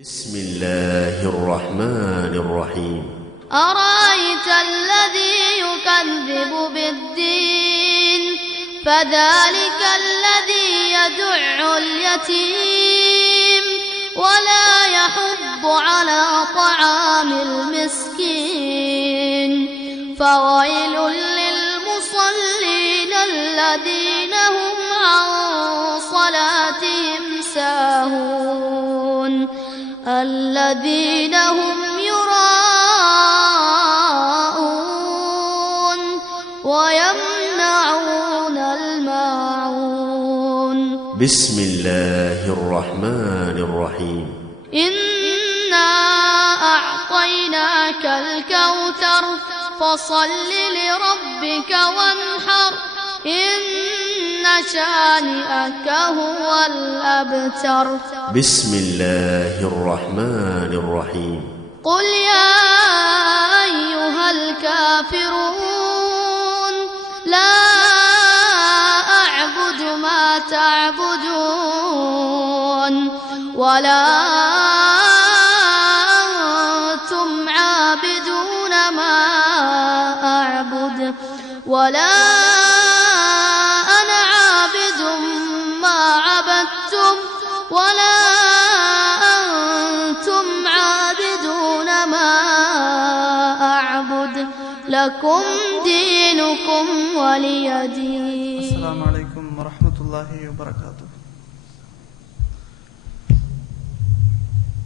بسم الله الرحمن الرحيم أرأيت الذي يكذب بالدين فذلك الذي يدع اليتيم ولا يحض على طعام المسكين فويل للمصلين الذين هم عن صلاتهم ساهون الذين هم يراءون ويمنعون الماعون بسم الله الرحمن الرحيم إنا أعطيناك الكوثر فصل لربك وانحر إن شانئك هو الأبتر بسم الله الرحمن الرحيم قل يا أيها الكافرون لا أعبد ما تعبدون ولا أنتم عابدون ما أعبد ولا أنا عابد ما عبدتم ولا أنتم عابدون ما أعبد لكم دينكم ولي دين. السلام عليكم ورحمة الله وبركاته.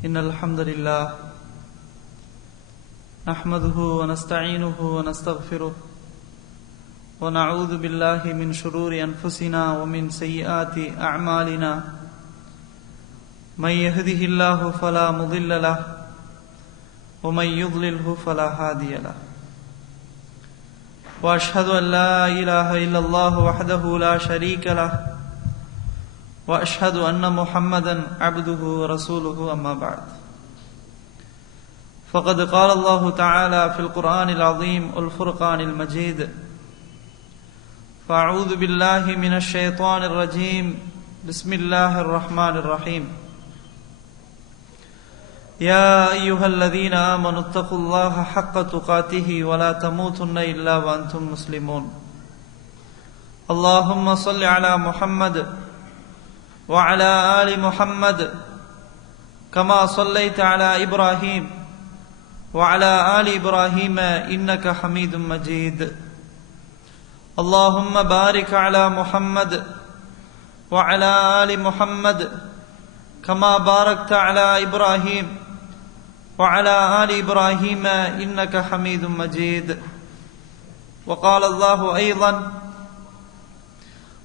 إن الحمد لله نحمده ونستعينه ونستغفره ونعوذ بالله من شرور أنفسنا ومن سيئات أعمالنا من يهده الله فلا مضل له ومن يضلله فلا هادي له وأشهد أن لا إله إلا الله وحده لا شريك له وأشهد أن محمدا عبده ورسوله أما بعد فقد قال الله تعالى في القرآن العظيم والفرقان المجيد فأعوذ بالله من الشيطان الرجيم بسم الله الرحمن الرحيم يا أيها الذين آمنوا اتقوا الله حق تقاته ولا تموتن إلا وأنتم مسلمون اللهم صل على محمد وعلى آل محمد كما صليت على إبراهيم وعلى آل إبراهيم إنك حميد مجيد اللهم بارك على محمد وعلى آل محمد كما باركت على إبراهيم وعلى آل إبراهيم إنك حميد مجيد وقال الله أيضا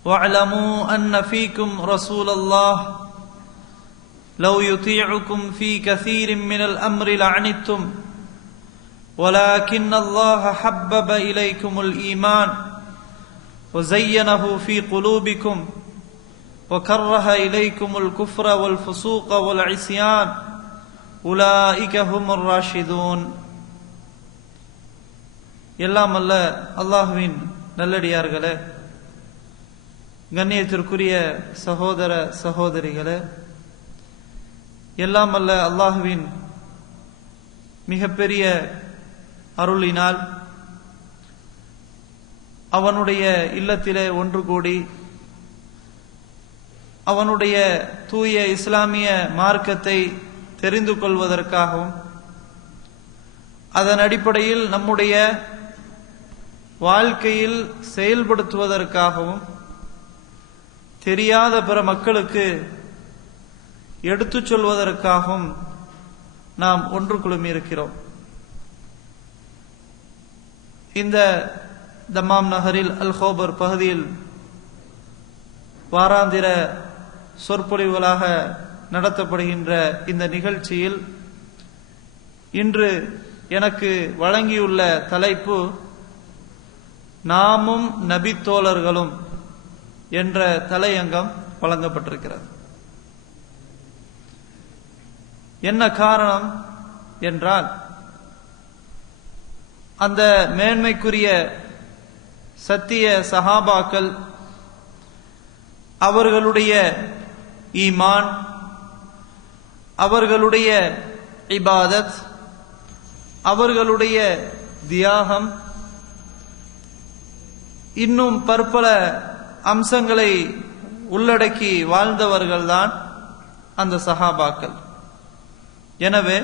واعلموا أن فيكم رسول الله لو يطيعكم في كثير من الأمر لعنتم ولكن الله حبب إليكم الإيمان وزينه في قلوبكم وكره إليكم الكفر والفسوق والعصيان أولئك هم الراشدون. எல்லாம் அல்ல அல்லாஹ்வின் நல்லடியார்களே, கண்ணியத்திற்குரிய சகோதர சகோதரிகளே, எல்லாம் அல்ல அல்லாஹ்வின் மிகப்பெரிய அருளினால் அவனுடைய இல்லத்திலே ஒன்று கூடி அவனுடைய தூய இஸ்லாமிய மார்க்கத்தை தெரிந்து கொள்வதற்காகவும் அதன் அடிப்படையில் நம்முடைய வாழ்க்கையில் செயல்படுத்துவதற்காகவும் தெரியாத பிற மக்களுக்கு எடுத்துச் சொல்வதற்காகவும் நாம் ஒன்று குழுமியிருக்கிறோம். இந்த தம்மாம் நகரில் அல் ஹோபர் பகுதியில் வாராந்திர சொற்பொழிவுகளாக நடத்தப்படுகின்ற இந்த நிகழ்ச்சியில் இன்று எனக்கு வழங்கியுள்ள தலைப்பு நாமும் நபித்தோழர்களும் என்ற தலையங்கம் வழங்கப்பட்டிருக்கிறது. என்ன காரணம் என்றால், அந்த மேன்மைக்குரிய சத்திய சஹாபாக்கள் அவர்களுடைய ஈமான், அவர்களுடைய இபாதத், அவர்களுடைய தியாகம், இன்னும் பற்பல அம்சங்களை உள்ளடக்கி வாழ்ந்தவர்கள்தான் அந்த சஹாபாக்கள். எனவே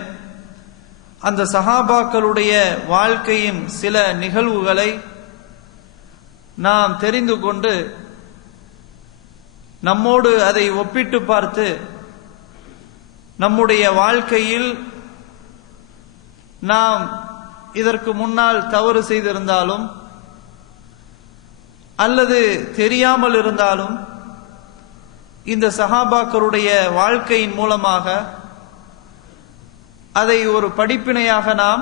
அந்த சஹாபாக்களுடைய வாழ்க்கையின் சில நிகழ்வுகளை நாம் தெரிந்து கொண்டு நம்மோடு அதை ஒப்பிட்டு பார்த்து நம்முடைய வாழ்க்கையில் நாம் இதற்கு முன்னால் தவறு செய்திருந்தாலும் அல்லது தெரியாமல் இருந்தாலும் இந்த சஹாபாக்களுடைய வாழ்க்கையின் மூலமாக அதை ஒரு படிப்பினையாக நாம்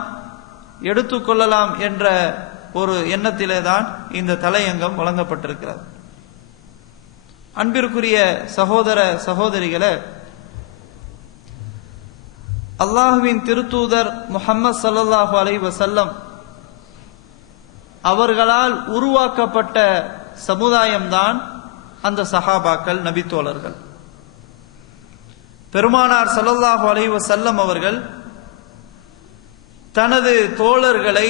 எடுத்துக்கொள்ளலாம் என்ற ஒரு எண்ணத்திலே தான் இந்த தலையங்கம் வழங்கப்பட்டிருக்கிறது. அன்பிற்குரிய சகோதர சகோதரிகளே, அல்லாஹுவின் திருத்தூதர் முஹம்மது ஸல்லல்லாஹு அலைஹி வஸல்லம் அவர்களால் உருவாக்கப்பட்ட சமுதாயம்தான் அந்த சஹாபாக்கள், நபித்தோழர்கள். பெருமானார் ஸல்லல்லாஹு அலைஹி வஸல்லம் அவர்கள் தனது தோழர்களை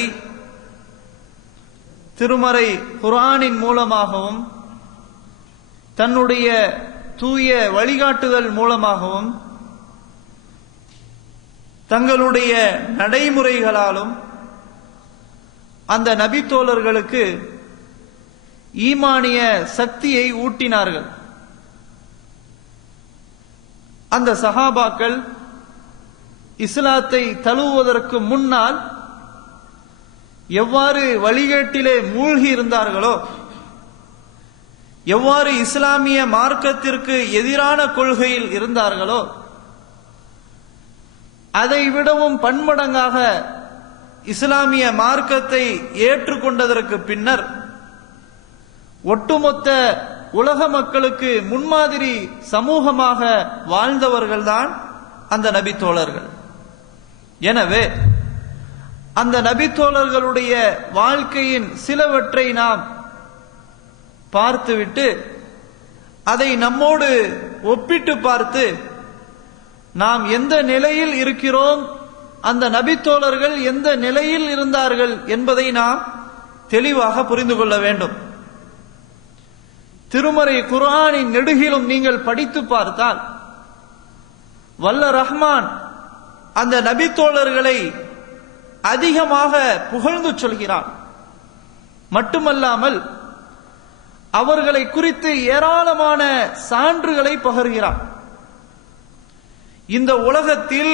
திருமறை குர்ஆனின் மூலமாகவும் தன்னுடைய தூய வழிகாட்டுதல் மூலமாகவும் தங்களுடைய நடைமுறைகளாலும் அந்த நபித்தோழர்களுக்கு ஈமானிய சக்தியை ஊட்டினார்கள். அந்த சஹாபாக்கள் இஸ்லாத்தை தழுவுவதற்கு முன்னால் எவ்வாறு வழிகேட்டிலே மூழ்கி இருந்தார்களோ, எவ்வாறு இஸ்லாமிய மார்க்கத்திற்கு எதிரான கொள்கையில் இருந்தார்களோ, அதை விடவும் பன்மடங்காக இஸ்லாமிய மார்க்கத்தை ஏற்றுக்கொண்டதற்கு பின்னர் ஒட்டுமொத்த உலக மக்களுக்கு முன்மாதிரி சமூகமாக வாழ்ந்தவர்கள்தான் அந்த நபித்தோழர்கள். எனவே அந்த நபித்தோழர்களுடைய வாழ்க்கையின் சிலவற்றை நாம் பார்த்துவிட்டு அதை நம்மோடு ஒப்பிட்டு பார்த்து நாம் எந்த நிலையில் இருக்கிறோம், அந்த நபித்தோழர்கள் எந்த நிலையில் இருந்தார்கள் என்பதை நாம் தெளிவாக புரிந்து கொள்ள வேண்டும். திருமறை குர்ஆனின் நெடுகிலும் நீங்கள் படித்து பார்த்தால் வல்ல ரஹ்மான் அந்த நபித்தோழர்களை அதிகமாக புகழ்ந்து சொல்கிறான். மட்டுமல்லாமல் அவர்களை குறித்து ஏராளமான சான்றுகளை பகர்கிறான். இந்த உலகத்தில்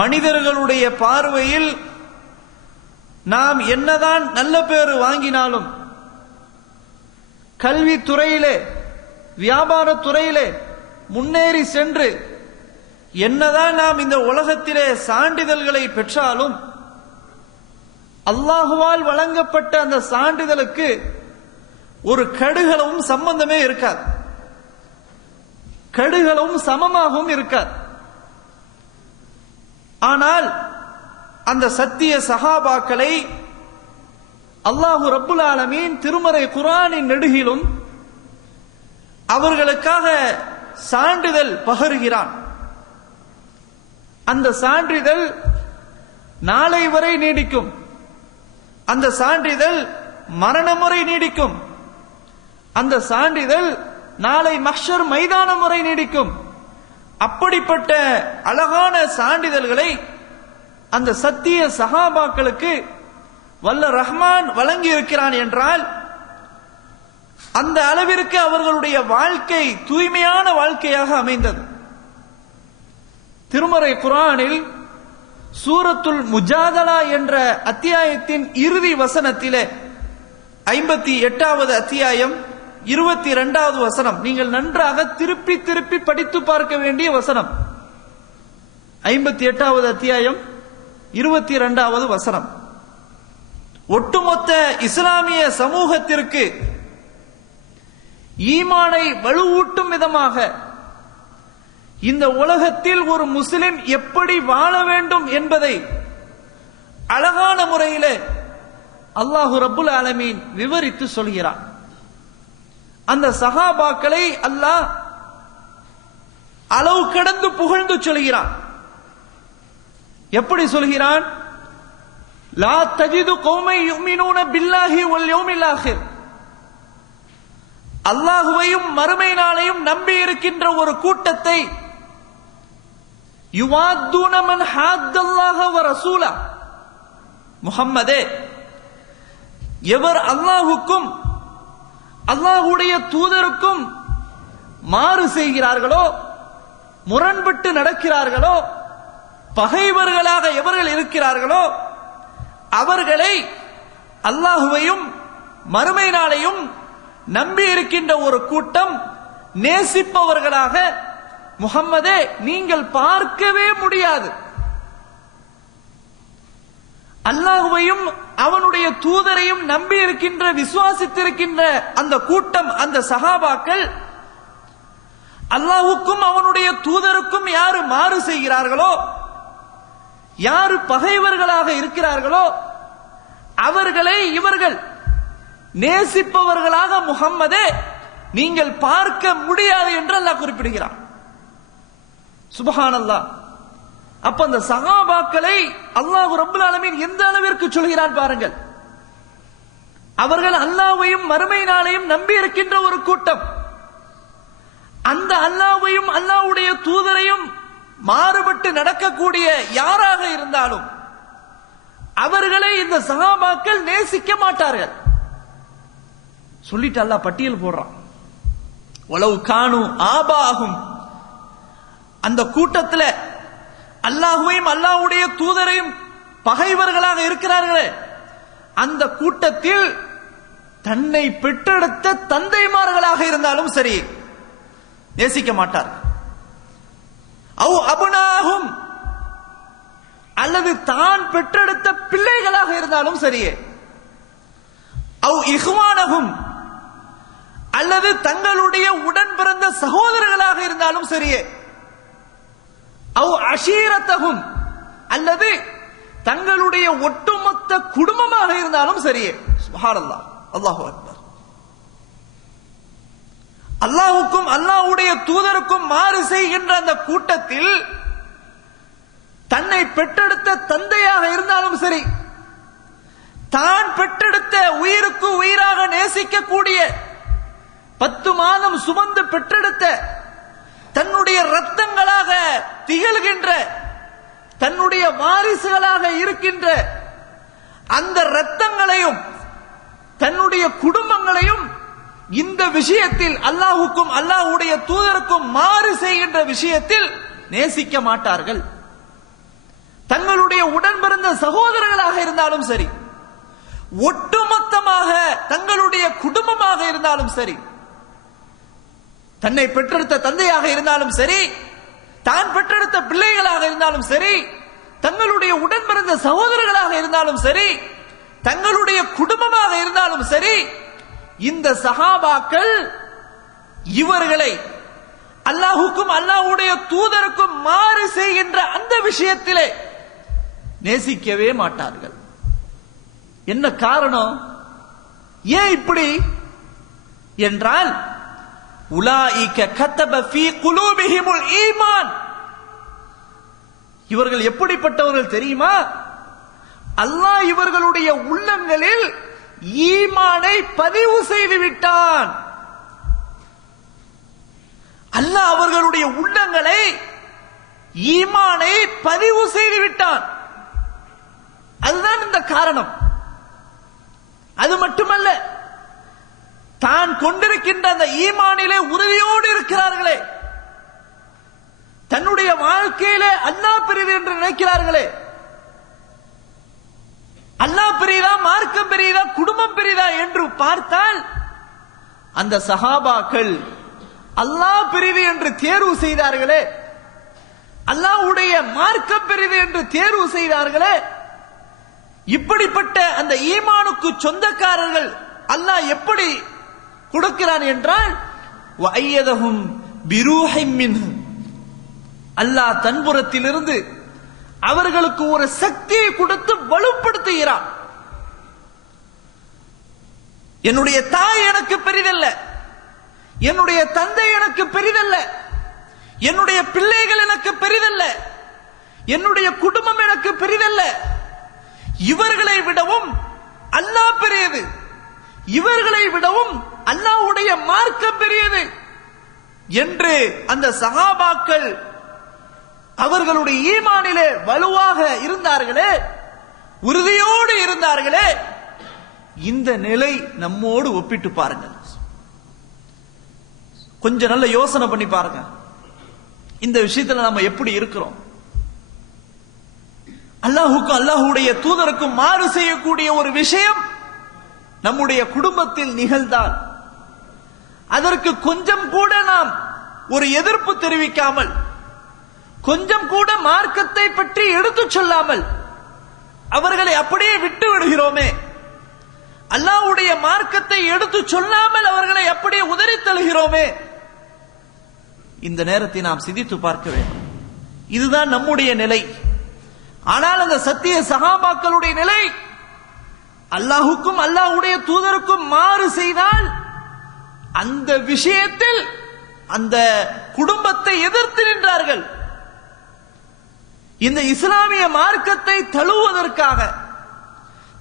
மனிதர்களுடைய பார்வையில் நாம் என்னதான் நல்ல பேறு வாங்கினாலும், கல்வித்துறையிலே வியாபார துறையிலே முன்னேறி சென்று என்னதான் நாம் இந்த உலகத்திலே சான்றிதழ்களை பெற்றாலும் அல்லாஹுவால் வழங்கப்பட்ட அந்த சான்றிதழுக்கு ஒரு கடுகளவும் சம்பந்தமே இருக்காது, கடுகளவும் சமமாகவும் இருக்காது. ஆனால் அந்த சத்திய சஹாபாக்களை அல்லாஹு ரப்புல் ஆலமீன் திருமறை குர்ஆனின் நெடுகிலும் அவர்களுக்காக சான்றிதழ் பகருகிறான். அந்த சான்றிதழ் நாளை வரை நீடிக்கும், அந்த சான்றிதழ் மரணம் வரை நீடிக்கும், அந்த சான்றிதழ் நாளை மஹ்ஷர் மைதானம் வரை நீடிக்கும். அப்படிப்பட்ட அழகான சான்றிதழ்களை அந்த சத்திய சஹாபாக்களுக்கு வல்ல ரஹ்மான் வழங்கி இருக்கிறான் என்றால் அந்த அளவிற்கு அவர்களுடைய வாழ்க்கை தூய்மையான வாழ்க்கையாக அமைந்தது. திருமறை குர்ஆனில் சூரத்துல் முஜாதலா என்ற அத்தியாயத்தின் இறுதி வசனத்திலே 58வது அத்தியாயம் 22வது வசனம், நீங்கள் நன்றாக திருப்பி திருப்பி படித்து பார்க்க வேண்டிய வசனம். 58வது அத்தியாயம் 22வது வசனம். ஒட்டுமொத்த இஸ்லாமிய சமூகத்திற்கு ஈமானை வலுவூட்டும் விதமாக இந்த உலகத்தில் ஒரு முஸ்லிம் எப்படி வாழ வேண்டும் என்பதை அழகான முறையிலே அல்லாஹு ரப்புல் ஆலமீன் விவரித்து சொல்கிறான். அந்த சஹாபாக்களை அல்லாஹ் அளவு கடந்து புகழ்ந்து சொல்கிறான். எப்படி சொல்கிறான்? லா தஜிது கௌமை யுமினூன பில்லாஹி வல் யௌமில் ஆகிர். அல்லாஹுவையும் மறுமை நாளையும் நம்பி இருக்கின்ற ஒரு கூட்டத்தை, யுவாத்தூன மன் ஹாத்தல்லாஹ வ ரசூலா, முஹம்மதே, எவர் அல்லாஹுக்கும் அல்லாஹுடைய தூதருக்கும் மாறு செய்கிறார்களோ, முரண்பட்டு நடக்கிறார்களோ, பகைவர்களாக எவர்கள் இருக்கிறார்களோ அவர்களை அல்லாஹுவையும் மறுமை நாளையும் நம்பி இருக்கின்ற ஒரு கூட்டம் நேசிப்பவர்களாக முஹம்மதே நீங்கள் பார்க்கவே முடியாது. அல்லாஹுவையும் அவனுடைய தூதரையும் நம்பி இருக்கின்ற விசுவாசித்திருக்கின்ற அந்த கூட்டம், அந்த சஹாபாக்கள், அல்லாஹுக்கும் அவனுடைய தூதருக்கும் யாரு மாறு செய்கிறார்களோ, யாரு பகைவர்களாக இருக்கிறார்களோ அவர்களை இவர்கள் நேசிப்பவர்களாக முஹம்மதே நீங்கள் பார்க்க முடியாது என்று அல்லாஹ் குறிப்பிடுகிறார். சுப்ஹானல்லாஹ். அப்ப அந்த சஹாபாக்களை அல்லாஹ் ரப்பல் ஆலமீன் எந்த அளவிற்கு சொல்கிறான் பாருங்கள். அவர்கள் அல்லாஹ்வையும் மறுமை நாளையும் நம்பி இருக்கின்ற ஒரு கூட்டம். அந்த அல்லாஹ்வையும் அல்லாஹ்வுடைய தூதரையும் மாறுபட்டு நடக்கக்கூடிய யாராக இருந்தாலும் அவர்களை இந்த சஹாபாக்கள் நேசிக்க மாட்டார்கள். சொல்லிட்டு அல்லாஹ் பட்டியல் போடுறான். வலவு கானு ஆபாகும். அந்த கூட்டத்தில் அல்லாஹுவையும் அல்லாஹ்வுடைய தூதரையும் பகைவர்களாக இருக்கிறார்களே, அந்த கூட்டத்தில் தன்னை பெற்றெடுத்த தந்தைமார்களாக இருந்தாலும் சரி நேசிக்க மாட்டார்கள். அவ் அபுனாகும், அல்லது தான் பெற்றெடுத்த பிள்ளைகளாக இருந்தாலும் சரியே. அவ் இஹ்வானகும், அல்லது தங்களுடைய உடன் பிறந்த சகோதரர்களாக இருந்தாலும் சரியே. அவ் அஷீரத்தகும், அல்லது தங்களுடைய ஒட்டுமொத்த குடும்பமாக இருந்தாலும் சரியே. சுப்ஹானல்லாஹ், அல்லாஹு அக்பர். அல்லாஹுக்கும் அல்லாஹ்வுடைய தூதருக்கும் மாறு செய்கின்ற அந்த கூட்டத்தில் தன்னை பெற்றெடுத்த தந்தையாக இருந்தாலும் சரி, தான் பெற்றெடுத்த உயிருக்கு உயிராக நேசிக்கக்கூடிய 10 மாதம் சுமந்து பெற்றெடுத்த தன்னுடைய ரத்தங்களாக திகழ்கின்ற தன்னுடைய வாரிசுகளாக இருக்கின்ற அந்த ரத்தங்களையும் தன்னுடைய குடும்பங்களையும் இந்த விஷயத்தில் அல்லாஹுக்கும் அல்லாஹ்வுடைய தூதருக்கும் மாறு செய்கின்ற விஷயத்தில் நேசிக்க மாட்டார்கள். தங்களுடைய உடன் பிறந்த சகோதரர்களாக இருந்தாலும் சரி, ஒட்டுமொத்தமாக தங்களுடைய குடும்பமாக இருந்தாலும் சரி, தன்னை பெற்றெடுத்த தந்தையாக இருந்தாலும் சரி, தான் பெற்றெடுத்த பிள்ளைகளாக இருந்தாலும் சரி, தங்களுடைய உடன் பிறந்த சகோதரர்களாக இருந்தாலும் சரி, தங்களுடைய குடும்பமாக இருந்தாலும் சரி, இந்த சஹாபாக்கள் இவர்களை அல்லாஹுக்கும் அல்லாஹ்வுடைய தூதருக்கும் மாறு செய்கின்ற அந்த விஷயத்திலே நேசிக்கவே மாட்டார்கள். என்ன காரணம்? ஏன் இப்படி என்றால், உலாயிக கதப ஃபீ குலூபிஹிமுல் ஈமான். இவர்கள் எப்படிப்பட்டவர்கள் தெரியுமா? அல்லாஹ் இவர்களுடைய உள்ளங்களில் ஈமானை பதிவு செய்து விட்டான். அல்லாஹ் அவர்களுடைய உள்ளங்களை ஈமானை பதிவு செய்து விட்டான். அதுதான் இந்த காரணம். அது மட்டுமல்ல, தான் கொண்டிருக்கின்ற அந்த ஈமானிலே உறுதியோடு இருக்கிறார்களே, தன்னுடைய வாழ்க்கையிலே அல்லாஹ் பெரியது என்று நினைக்கிறார்களே, அல்லாஹ் பெரியதா, மார்க்கம் பெரியதா, குடும்பம் பெரியதா என்று பார்த்தால் அந்த சஹாபாக்கள் அல்லாஹ் பெரியது என்று தேர்வு செய்தார்களே, அல்லாஹ்வுடைய மார்க்கம் பெரியது என்று தேர்வு செய்தார்களே, இப்படிப்பட்ட அந்த ஈமானுக்கு சொந்தக்காரர்கள் அல்லாஹ் எப்படி கொடுக்கிறான் என்றால், வஅய்யதஹும் பிரூஹிம் மின்ஹு, அல்லாஹ் தன்புறத்திலிருந்து அவர்களுக்கு ஒரு சக்தியை கொடுத்து வலுப்படுத்துகிறான். என்னுடைய தாய் எனக்கு பெரிதல்ல, என்னுடைய தந்தை எனக்கு பெரிதல்ல, என்னுடைய பிள்ளைகள் எனக்கு பெரிதல்ல, என்னுடைய குடும்பம் எனக்கு பெரிதல்ல, இவர்களை விடவும் அல்லாஹ் பெரியது, இவர்களை விடவும் அல்லாஹ்வுடைய மார்க்கம் பெரியது என்று அந்த சஹாபாக்கள் அவர்களுடைய ஈமானிலே வலுவாக இருந்தார்களே, உறுதியோடு இருந்தார்களே. இந்த நிலை நம்மோடு ஒப்பிட்டு பாருங்கள். கொஞ்சம் நல்ல யோசனை பண்ணி பாருங்க, இந்த விஷயத்துல நம்ம எப்படி இருக்கிறோம். அல்லாஹுக்கும் அல்லாஹுடைய தூதருக்கும் மாறு செய்யக்கூடிய ஒரு விஷயம் நம்முடைய குடும்பத்தில் நிகழ்ந்தால் அதற்கு கொஞ்சம் கூட நாம் ஒரு எதிர்ப்பு தெரிவிக்காமல், கொஞ்சம் கூட மார்க்கத்தை பற்றி எடுத்து சொல்லாமல் அவர்களை அப்படியே விட்டு விடுகிறோமே, அல்லாஹ்வுடைய மார்க்கத்தை எடுத்து சொல்லாமல் அவர்களை அப்படியே உதறி தள்ளுகிறோமே, இந்த நேரத்தை நாம் சிந்தித்து பார்க்க வேண்டும். இதுதான் நம்முடைய நிலை. ஆனால் அந்த சத்திய சஹாபாக்களுடைய நிலை, அல்லாஹுக்கும் அல்லாஹ்வுடைய தூதருக்கும் மாறு செய்தால் அந்த விஷயத்தில் அந்த குடும்பத்தை எதிர்த்து நின்றார்கள். இந்த இஸ்லாமிய மார்க்கத்தை தழுவுவதற்காக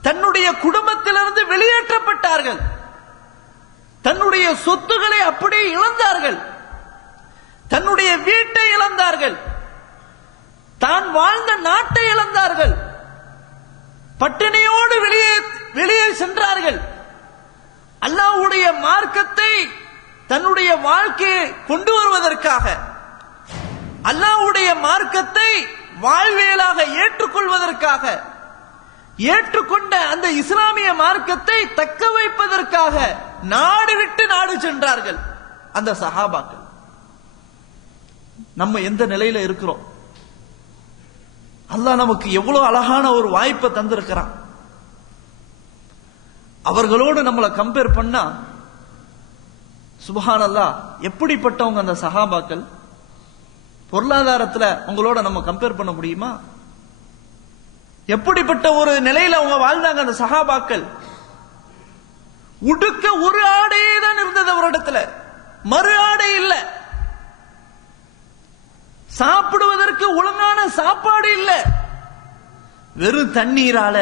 தன்னுடைய குடும்பத்திலிருந்து வெளியேற்றப்பட்டார்கள், தன்னுடைய சொத்துக்களை அப்படியே இழந்தார்கள், தன்னுடைய வீட்டை இழந்தார்கள், தான் வாழ்ந்த நாட்டை இழந்தார்கள், பட்டினியோடு வெளியே சென்றார்கள். அல்லாஹ்வுடைய மார்க்கத்தை தன்னுடைய வாழ்க்கையை கொண்டு வருவதற்காக, அல்லாஹ்வுடைய மார்க்கத்தை வாழ்வியலாக ஏற்றுக்கொள்வதற்காக, ஏற்றுக்கொண்ட அந்த இஸ்லாமிய மார்க்கத்தை தக்க வைப்பதற்காக நாடு விட்டு நாடு சென்றார்கள் அந்த சஹாபாக்கள். நம்ம எந்த நிலையில இருக்கிறோம்? அல்லாஹ் நமக்கு எவ்வளவு அழகான ஒரு வாய்ப்பை தந்திருக்கிறான். அவர்களோடு நம்மளை கம்பேர் பண்ணா சுப்ஹானல்லாஹ், எப்படிப்பட்டவங்க அந்த சஹாபாக்கள். பொருளாதாரத்துல உங்களோட நம்ம கம்பேர் பண்ண முடியுமா? எப்படிப்பட்ட ஒரு நிலையில அவங்க வாழ்ந்தாங்க அந்த சஹாபாக்கள். உடுக்க ஒரு ஆடையே தான் இருந்தது அவரிடத்துல, மறு ஆடை இல்ல. சாப்பிடுவதற்கு ஒழுங்கான சாப்பாடு இல்ல. வெறும் தண்ணீரால,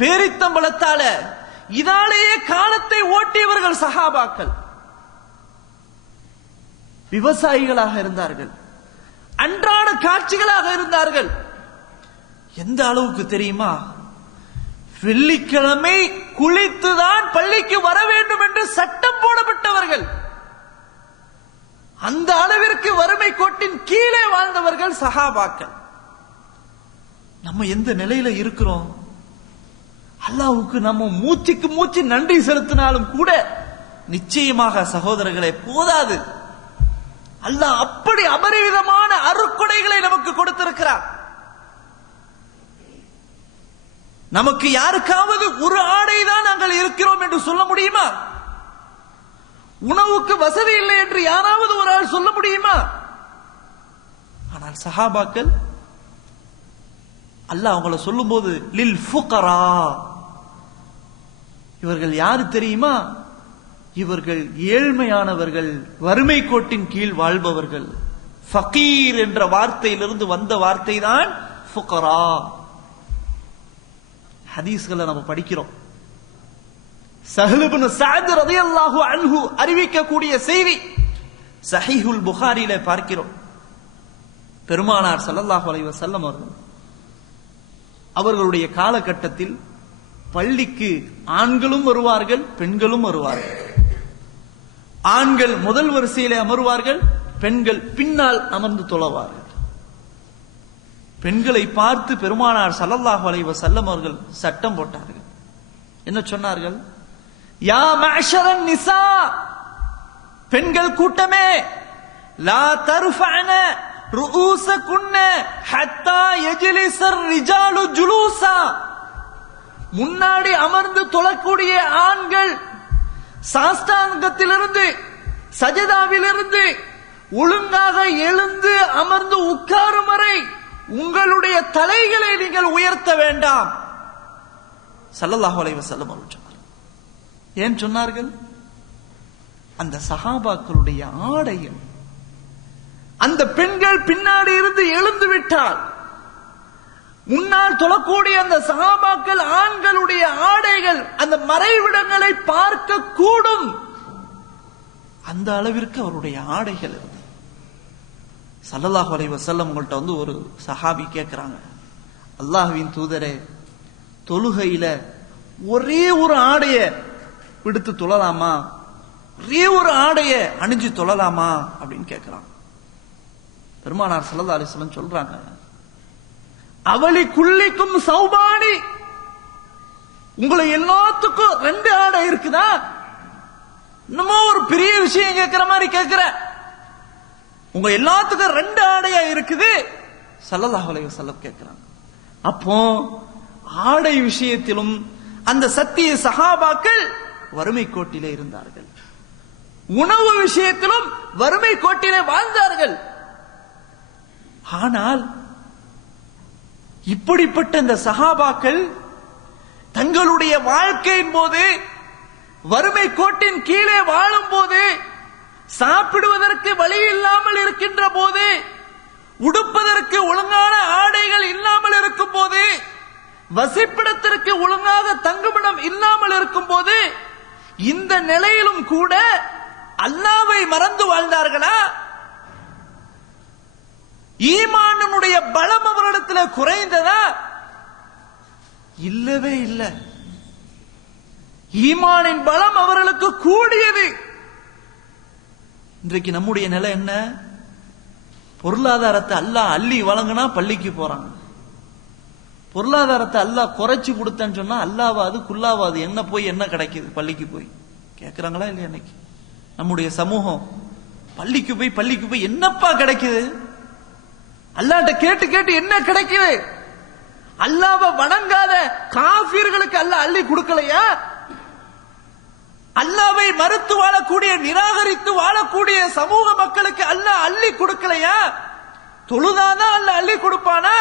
பேரித்தம்பளத்தால, இதாலேயே காலத்தை ஓட்டியவர்கள் சஹாபாக்கள். விவசாயிகளாக இருந்தார்கள், அன்றாட காட்சிகளாக இருந்தார்கள். எந்த அளவுக்கு தெரியுமா? வெள்ளிக்கிழமை குளித்துதான் பள்ளிக்கு வர வேண்டும் என்று சட்டம் போடப்பட்டவர்கள். அந்த அளவிற்கு வறுமை கோட்டின் கீழே வாழ்ந்தவர்கள் சஹாபாக்கள். நம்ம எந்த நிலையில இருக்கிறோம்? அல்லாஹ்வுக்கு நம்ம மூச்சுக்கு மூச்சு நன்றி செலுத்தினாலும் கூட நிச்சயமாக சகோதரர்களை போதாது. அல்லாஹ் அப்படி அபரிவிதமான அருட்கொடைகளை நமக்கு கொடுத்திருக்கிறார். நமக்கு யாருக்காவது ஒரு ஆடை தான் நாங்கள் இருக்கிறோம் என்று சொல்ல முடியுமா? உணவுக்கு வசதி இல்லை என்று யாராவது ஒரு ஆள் சொல்ல முடியுமா? ஆனால் சஹாபாக்கள், அல்லாஹ் அவங்கள சொல்லும் போது லில் ஃபுகரா, இவர்கள் யாரு தெரியுமா? இவர்கள் ஏழ்மையானவர்கள், வறுமை கோட்டின் கீழ் வாழ்பவர்கள். ஃபகீர் என்ற வார்த்தையிலிருந்து வந்த வார்த்தை தான் ஃபுகரா. ஹதீஸ்களை நம்ம படிக்கிறோம். ஸஹ்ல் இப்னு ஸஅத் ரலியல்லாஹு அன்ஹு அறிவிக்கக்கூடிய செய்தி ஸஹீஹுல் புகாரியிலே பார்க்கிறோம். பெருமானார் ஸல்லல்லாஹு அலைஹி வஸல்லம் அவர்களுடைய காலகட்டத்தில் பள்ளிக்கு ஆண்களும் வருவார்கள், பெண்களும் வருவார்கள். ஆண்கள் முதல் வரிசையிலே அமருவார்கள், பெண்கள் பின்னால் அமர்ந்து தொழவார்கள். பெண்களை பார்த்து பெருமானார் ஸல்லல்லாஹு அலைஹி வஸல்லம் அவர்கள் சட்டம் போட்டார்கள். என்ன சொன்னார்கள்? யா மஅஷரன் நிசா, பெண்கள் கூட்டமே, லா தர்ஃபஅன ருஊஸகுன்ன ஹத்தா யஜ்லிஸர் ரிஜாலு ஜுலூஸா. முன்னாடி அமர்ந்து தொழக்கூடிய ஆண்கள் சாஷ்டாங்கத்திலிருந்து, சஜதாவிலிருந்து ஒழுங்காக எழுந்து அமர்ந்து உட்காரும் வரை உங்களுடைய தலைகளை நீங்கள் உயர்த்த வேண்டாம். ஸல்லல்லாஹு அலைஹி வஸல்லம் அவர்கள் ஏன் சொன்னார்கள்? அந்த சஹாபாக்களுடைய ஆடைகள், அந்த பெண்கள் பின்னாடி இருந்து எழுந்து விட்டால் முன்னால் தொழக்கூடிய அந்த சஹாபாக்கள் ஆண்களுடைய ஆடைகள் அந்த மறைவிடங்களை பார்க்க கூடும். அந்த அளவிற்கு அவருடைய ஆடைகள் இருந்தது. ஸல்லல்லாஹு அலைஹி வஸல்லம் உங்கள்ட்ட வந்து ஒரு சஹாபி கேட்கிறாங்க, அல்லாஹ்வின் தூதரே, தொழுகையில ஒரே ஒரு ஆடைய விடுத்து தொழலாமா, ஒரே ஒரு ஆடைய அணிஞ்சு தொழலாமா அப்படின்னு கேட்கிறாங்க. பெருமானார் ஸல்லல்லாஹு அலைஹி வஸல்லம் சொல்றாங்க, அவளி குல்லிக்கும் சௌபானி, உங்களை எல்லாத்துக்கும் 2 ஆடை இருக்குதா? இன்னமும் ஒரு பெரிய விஷயம் கேட்கிற மாதிரி கேட்கிற, உங்க எல்லாத்துக்கும் 2 ஆடையா இருக்குது ஸல்லல்லாஹு அலைஹி வஸல்லம் கேட்கிறாங்க. அப்போ ஆடை விஷயத்திலும் அந்த சத்திய சஹாபாக்கள் வறுமை கோட்டிலே இருந்தார்கள். உணவு விஷயத்திலும் வறுமை கோட்டிலே வாழ்ந்தார்கள். ஆனால் இப்படிப்பட்ட இந்த சஹாபாக்கள் தங்களுடைய வாழ்க்கையின் போது வறுமை கோட்டின் கீழே வாழும் போது, சாப்பிடுவதற்கு வழி இல்லாமல் இருக்கின்ற போது, உடுப்பதற்கு ஒழுங்கான ஆடைகள் இல்லாமல் இருக்கும் போது, வசிப்பிடத்திற்கு ஒழுங்காக தங்குமிடம் இல்லாமல் இருக்கும் போது, இந்த நிலையிலும் கூட அல்லாஹ்வை மறந்து வாழ்ந்தார்களா? ஈமானுடைய பலம் அவரிடத்தில் குறைந்ததா? இல்லவே இல்லை. ஈமானின் பலம் அவர்களுக்கு கூடியது. இன்றைக்கு நம்முடைய நிலை என்ன? பொருளாதாரத்தை அல்லாஹ் அள்ளி வழங்கினா பள்ளிக்கு போறாங்க. பொருளாதாரத்தை அல்லாஹ் குறைச்சு கொடுத்தேன்னு சொன்னா அல்லாவாது குல்லாவாது என்ன போய் என்ன கிடைக்குது பள்ளிக்கு போய் கேட்கிறாங்களா இல்லையா? இன்னைக்கு நம்முடைய சமூகம் பள்ளிக்கு போய் என்னப்பா கிடைக்குது? அல்லாஹ்ட்ட கேட்டு கேட்டு என்ன கிடைக்குது? அல்லாஹ்வை வணங்காத காஃபிர்களுக்கு அல்லாஹ் அள்ளி கொடுக்கலையா? அல்லாஹ்வை மறுத்து வாழக்கூடிய, நிராகரித்து வாழக்கூடிய சமூக மக்களுக்கு அல்லாஹ் அள்ளி கொடுக்கலையா? தொழுதாதான் அல்லாஹ் அள்ளி கொடுப்பானா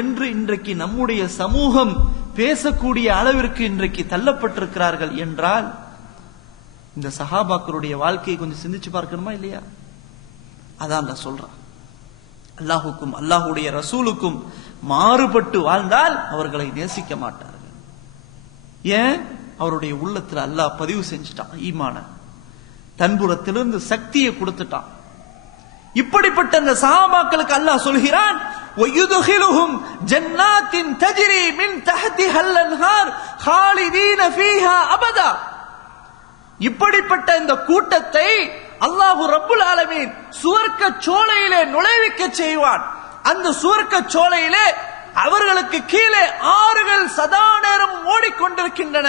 என்று இன்றைக்கு நம்முடைய சமூகம் பேசக்கூடிய அளவிற்கு இன்றைக்கு தள்ளப்பட்டிருக்கிறார்கள் என்றால், இந்த சஹாபாக்களுடைய வாழ்க்கையை கொஞ்சம் சிந்திச்சு பார்க்கணுமா இல்லையா? அதான் அல்லாஹ் சொல்றான், அல்லாஹுக்கும் அல்லாஹுடைய ரசூலுக்கும் மாறுபட்டு வாழ்ந்தால் அவர்களை நேசிக்க மாட்டார்கள். ஏன்? அவருடைய உள்ளத்தில் அல்லாஹ் பதிவு செஞ்சுட்டான் ஈமான, தன்புறத்திலிருந்து சக்தியை கொடுத்துட்டான். இப்படிப்பட்ட அந்த சஹாபாக்களுக்கு அல்லாஹ் சொல்கிறான், وَيُدْخِلُهُمْ جَنَّاتٍ تَجْرِي مِنْ تَحْتِهَا الْأَنْهَارُ خَالِدِينَ فِيهَا أَبَدًا. இப்படிப்பட்ட இந்த கூட்டத்தை அல்லாஹு ரப்புல் ஆலமீன் சுவர்க்க சோலையிலே நுழைவிக்க செய்வான். அந்த சுவர்க்க சோலையிலே அவர்களுக்கு கீழே ஆறுகள் சதா நேரம் ஓடிக்கொண்டிருக்கின்றன.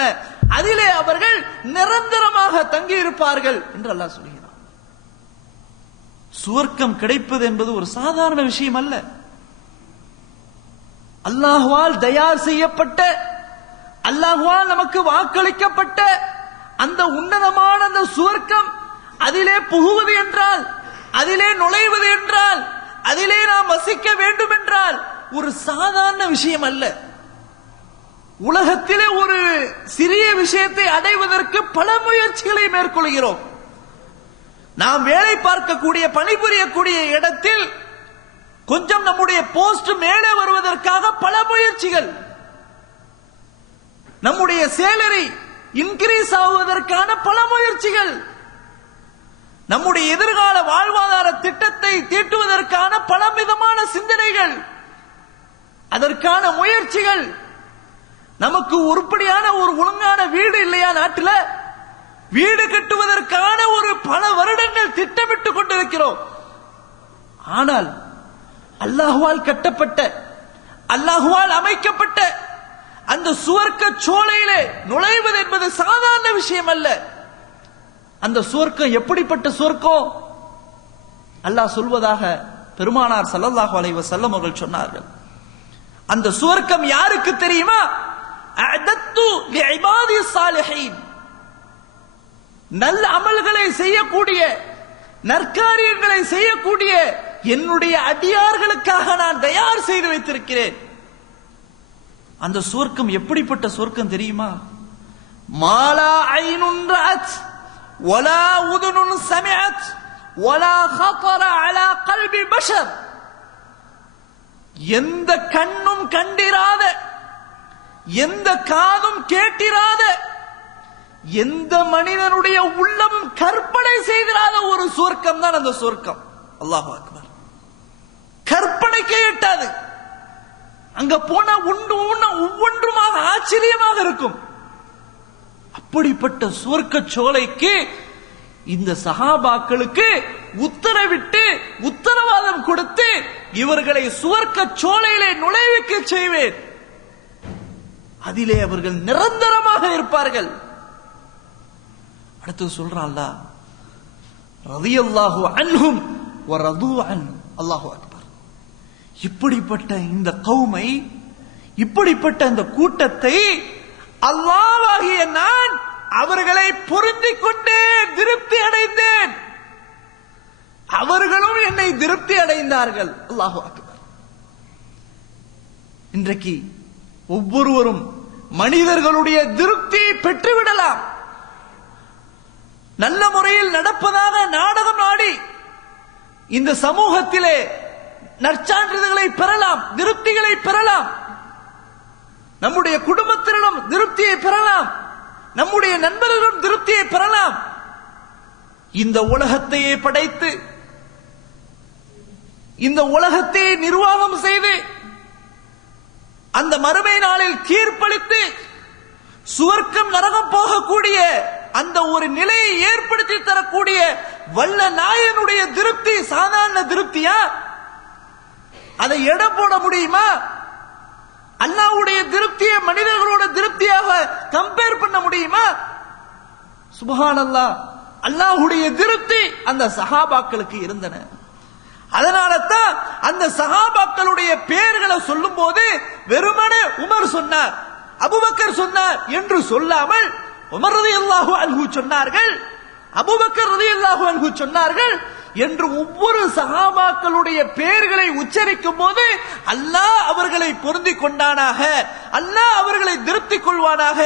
அதிலே அவர்கள் நிரந்தரமாக தங்கி இருப்பார்கள் என்று அல்லாஹ் சொல்கிறான். சுவர்க்கம் கிடைப்பது என்பது ஒரு சாதாரண விஷயம் அல்ல. அல்லாஹ்வால் தயார் செய்யப்பட்ட, அல்லாஹ்வால் நமக்கு வாக்களிக்கப்பட்ட அந்த உன்னதமான அந்த சுவர்க்கம், அதிலே புகுவது என்றால், அதிலே நுழைவது என்றால், அதிலே நாம் வசிக்க வேண்டும் என்றால் ஒரு சாதாரண விஷயம் அல்ல. உலகத்திலே ஒரு சிறிய விஷயத்தை அடைவதற்கு பல முயற்சிகளை மேற்கொள்கிறோம். நாம் வேலை பார்க்கக்கூடிய, பணிபுரியக்கூடிய இடத்தில் கொஞ்சம் நம்முடைய போஸ்ட் மேலே வருவதற்காக பல முயற்சிகள், நம்முடைய சேலரி இன்கிரீஸ் ஆகுவதற்கான பல முயற்சிகள், நம்முடைய எதிர்கால வாழ்வாதார திட்டத்தை தீட்டுவதற்கான பல விதமான சிந்தனைகள், அதற்கான முயற்சிகள். நமக்கு உருப்படியான ஒரு ஒழுங்கான வீடு இல்லையா நாட்டில்? வீடு கட்டுவதற்கான ஒரு பல வருடங்கள் திட்டமிட்டுக் கொண்டிருக்கிறோம். ஆனால் அல்லாஹ்வால் கட்டப்பட்ட, அல்லாஹ்வால் அமைக்கப்பட்ட அந்த சுவர்க்க சோலையிலே நுழைவது என்பது சாதாரண விஷயம் அல்ல. அந்த சுவர்க்கம் எப்படிப்பட்ட சுவர்க்கம்? அல்லாஹ் சொல்வதாக பெருமானார் ஸல்லல்லாஹு அலைஹி வஸல்லம் அவர்கள் சொன்னார்கள். அந்த சுவர்க்கம் யாருக்கு தெரியுமா? அஅதத்து லிஇபாதி ஸாலிஹீன், நல்ல அமல்களை செய்யக்கூடிய, நற்காரியங்களை செய்யக்கூடிய என்னுடைய அடியார்களுக்காக நான் தயார் செய்து வைத்திருக்கிறேன். அந்த சுவர்க்கம் எப்படிப்பட்ட சுவர்க்கம் தெரியுமா? மாலா ஐனுன் ரஅத் வலா உதுனுன் சமிஅத் வலா خطر على قلب بشر, எந்த கண்ணும் கண்டிராத, எந்த காதும் கேட்டிராத, எந்த மனிதனுடைய உள்ளமும் கற்பனை செய்திராத ஒரு சுவர்க்கம் தான் அந்த சுவர்க்கம். அல்லாஹ் அக்பர். கற்பனைக்கே எட்டாது. அங்க போனா ஒவ்வொன்றுமாக ஆச்சரியமாக இருக்கும். அப்படிப்பட்ட சுவர்க்க சோலைக்கு இந்த சஹாபாக்களுக்கு உத்தரவிட்டு உத்தரவாதம் கொடுத்து இவர்களை சுவர்க்க சோலையிலே நுழைவிக்க செய்வேன், அதிலே அவர்கள் நிரந்தரமாக இருப்பார்கள். அடுத்து சொல்றான் அல்லாஹ், ரலியல்லாஹு அன்ஹும் வ ரது அன்ஹு. அல்லாஹு அக்பர். இப்படிப்பட்ட இந்த கௌமை, இப்படிப்பட்ட இந்த கூட்டத்தை அல்லாஹ்வாகிய நான் அவர்களை பொருந்திக் கொண்டேன், திருப்தி அடைந்தேன். அவர்களும் என்னை திருப்தி அடைந்தார்கள். அல்லாஹு அக்பர். இன்றைக்கு ஒவ்வொருவரும் மனிதர்களுடைய திருப்தியை பெற்றுவிடலாம். நல்ல முறையில் நடப்பதாக நாடகம் ஆடி இந்த சமூகத்திலே நற்சான்றிதழ்களை பெறலாம், திருப்திகளை பெறலாம். நம்முடைய குடும்பத்தினரும் திருப்தியை பெறலாம், நம்முடைய நண்பர்களும் திருப்தியை பெறலாம். இந்த உலகத்தையே படைத்து, இந்த உலகத்தையே நிர்வாகம் செய்து, அந்த மறுமை நாளில் தீர்ப்பளித்து சுவர்க்கம் நரகம் போகக்கூடிய அந்த ஒரு நிலையை ஏற்படுத்தி தரக்கூடிய வல்ல நாயனுடைய திருப்தி சாதாரண திருப்தியா? அதை எடை போட முடியுமா? அல்லாஹ்வுடைய திருப்தியை மனிதர்களோட திருப்தியாக கம்பேர் பண்ண முடியுமா? சுப்ஹானல்லாஹ். அல்லாஹ்வுடைய திருப்தி அந்த சஹாபாக்களுக்கு இருந்தன. அதனால தான் அந்த சஹாபாக்களுடைய பெயர்களை சொல்லும் போது வெறுமனே உமர் சொன்னார், அபூபக்கர் சொன்னார் என்று சொல்லாமல் உமர் ரலியல்லாஹு அன்ஹு சொன்னார்கள், அபூபக்கர் ரலியல்லாஹு அன்ஹு சொன்னார்கள் என்று ஒவ்வொரு சஹாபாக்களுடைய பெயர்களை உச்சரிக்கும் போது அல்லாஹ் அவர்களை பொருந்திக் கொண்டானாக, அல்லாஹ் அவர்களை திருப்திக் கொள்வானாக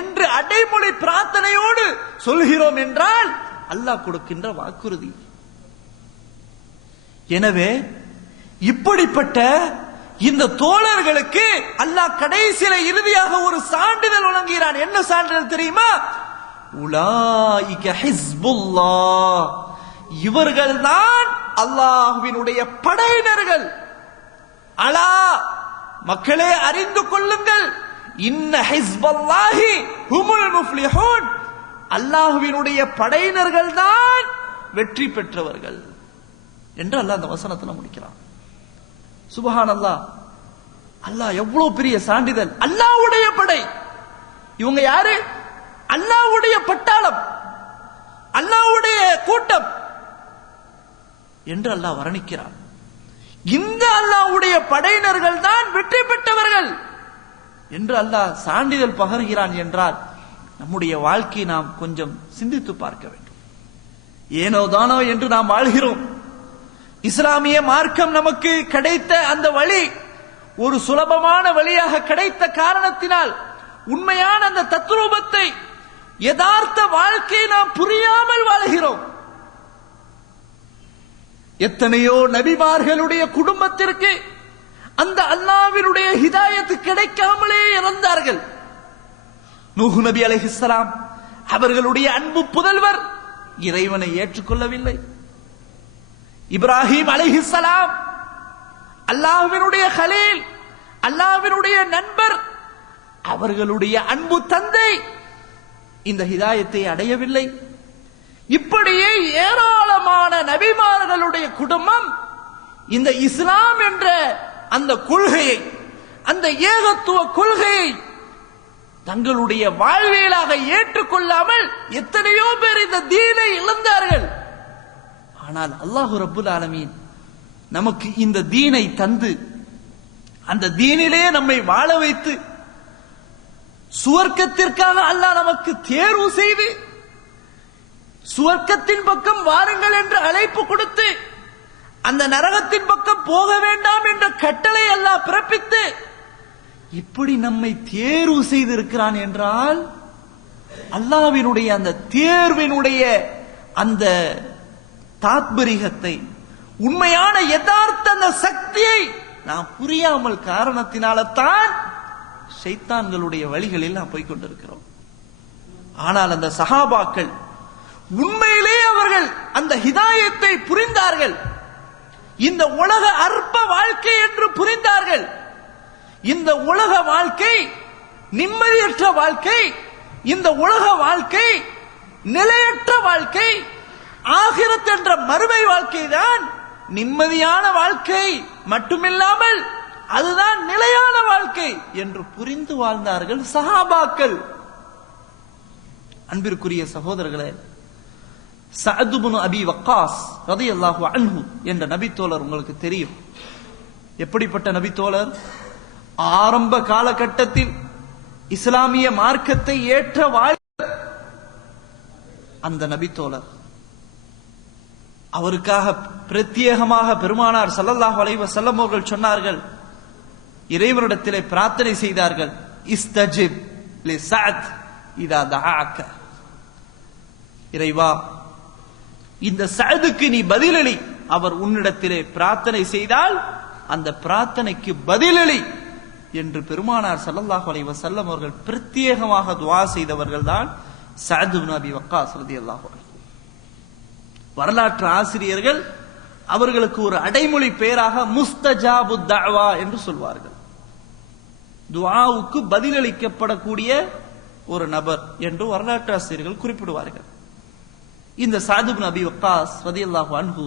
என்று அடைமொழி பிரார்த்தனையோடு சொல்கிறோம் என்றால் அல்லாஹ் கொடுக்கின்ற வாக்குறுதி. எனவே இப்படிப்பட்ட இந்த தோழர்களுக்கு அல்லாஹ் கடைசியில இறுதியாக ஒரு சான்றிதழ் வழங்குகிறான். என்ன சான்றிதழ் தெரியுமா? உலாயிக ஹிஸ்புல்லாஹ், இவர்கள் தான் அல்லாஹ்வினுடைய படையினர்கள். அலா, மக்களே அறிந்து கொள்ளுங்கள், இன்ன ஹிஸ்பல்லாஹி ஹுமுல் முஃப்லிஹூன், அல்லாஹ்வினுடைய படையினர்கள் தான் வெற்றி பெற்றவர்கள் என்று அல்லாஹ் அந்த வசனத்துல முடிக்கிறான். சுப்ஹானல்லாஹ். அல்லாஹ் எவ்வளவு பெரிய சான்றிதழ். அல்லாஹ்வுடைய படை. இவங்க யாரு? அல்லாஹ்வுடைய பட்டாளம், அல்லாஹ்வுடைய கூட்டம் என்று அல்லாஹ் வர்ணிக்கிறான். இந்த அல்லாஹ்வுடைய படையினர்கள் தான் வெற்றி பெற்றவர்கள் என்று அல்லாஹ் சான்றிதழ் பகர்கிறான் என்றால் நம்முடைய வாழ்க்கையை நாம் கொஞ்சம் சிந்தித்து பார்க்க வேண்டும். ஏனோ தானோ என்று நாம் வாழ்கிறோம். இஸ்லாமிய மார்க்கம் நமக்கு கிடைத்த அந்த வழி ஒரு சுலபமான வழியாக கிடைத்த காரணத்தினால் உண்மையான அந்த தத்ரூபத்தை, யதார்த்த வாழ்க்கையை நாம் புரியாமல் வாழ்கிறோம். எத்தனையோ நபிமார்களுடைய குடும்பத்திற்கு அந்த அல்லாஹ்வினுடைய ஹிதாயத் கிடைக்காமலே இறந்தார்கள். நூஹ் நபி அலைஹிஸ்ஸலாம் அவர்களுடைய அன்பு புதல்வர் இறைவனை ஏற்றுக்கொள்ளவில்லை. இப்ராஹிம் அலைஹிஸ்ஸலாம் அல்லாஹ்வினுடைய கலீல், அல்லாஹ்வினுடைய நண்பர், அவர்களுடைய அன்பு தந்தை இந்த ஹிதாயத்தை அடையவில்லை. இப்படியே ஏராளமான நபிமார்களுடைய குடும்பம் இந்த இஸ்லாம் என்ற அந்த கொள்கையை, அந்த ஏகத்துவ கொள்கையை தங்களுடைய வாழ்வியலாக ஏற்றுக்கொள்ளாமல் எத்தனையோ பேர் இந்த தீனை இழந்தார்கள். ஆனால் அல்லாஹ் ரப்புல் ஆலமீன் நமக்கு இந்த தீனை தந்து அந்த தீனிலே நம்மை வாழ வைத்து சுவர்க்கத்திற்காக அல்லாஹ் நமக்கு தேர்வு செய்து சுவர்க்கத்தின் பக்கம் வாருங்கள் என்று அழைப்பு கொடுத்து அந்த நரகத்தின் பக்கம் போக வேண்டாம் என்ற கட்டளை அல்லாஹ் பிறப்பித்து இப்படி நம்மை தேர்வு செய்திருக்கிறான் என்றால் அல்லாஹ்வினுடைய அந்த தேர்வினுடைய அந்த தாத்பரிகத்தை, உண்மையான யதார்த்த அந்த சக்தியை நாம் புரியாமல் காரணத்தினால தான் ஷைத்தான்களுடைய வழிகளில் நாம் போய் கொண்டிருக்கிறோம். ஆனால் அந்த சஹாபாக்கள் உண்மையிலே அவர்கள் அந்த ஹிதாயத்தை புரிந்தார்கள். இந்த உலக அற்ப வாழ்க்கை என்று புரிந்தார்கள். இந்த உலக வாழ்க்கை நிம்மதியற்ற வாழ்க்கை, இந்த உலக வாழ்க்கை நிலையற்ற வாழ்க்கை, ஆகிரத் என்ற மறுமை வாழ்க்கை தான் நிம்மதியான வாழ்க்கை மட்டுமில்லாமல் அதுதான் நிலையான வாழ்க்கை என்று புரிந்து வாழ்ந்தார்கள் சஹாபாக்கள். அன்பிற்குரிய சகோதரர்களே, சஅத் இப்னு அபி வக்காஸ் ரலியல்லாஹு அன்ஹு என்ற நபித்தோழர் உங்களுக்கு தெரியும். எப்படிப்பட்ட நபித்தோழர்? ஆரம்ப காலகட்டத்தில் இஸ்லாமிய மார்க்கத்தை ஏற்ற அந்த நபித்தோழர். அவருக்காக பிரத்யேகமாக பெருமானார் ஸல்லல்லாஹு அலைஹி வஸல்லம் அவர்கள் சொன்னார்கள், இறைவனிடத்திலே பிரார்த்தனை செய்தார்கள், இஸ்தஜிப் லி சஅத் இதா தஆக. இறைவா, இந்த சஅதுக்கு நீ பதிலளி. அவர் உன்னிடத்திலே பிரார்த்தனை செய்தால் அந்த பிரார்த்தனைக்கு பதிலளி என்று பெருமானார் ஸல்லல்லாஹு அலைஹி வஸல்லம் அவர்கள் பிரத்யேகமாக துஆ செய்தவர்கள் தான் சஅத் இப்னு அபி வக்காஸ் ரலியல்லாஹு அன்ஹு. வரலாற்று ஆசிரியர்கள் அவர்களுக்கு ஒரு அடைமொழி பெயராக முஸ்தஜாபு தஅவா என்று சொல்வார்கள். துஆவுக்கு பதிலளிக்கப்படக்கூடிய ஒரு நபர் என்று வரலாற்று ஆசிரியர்கள் குறிப்பிடுவார்கள். இந்த சஅத் இப்னு அபி வக்காஸ் ரலியல்லாஹு அன்ஹு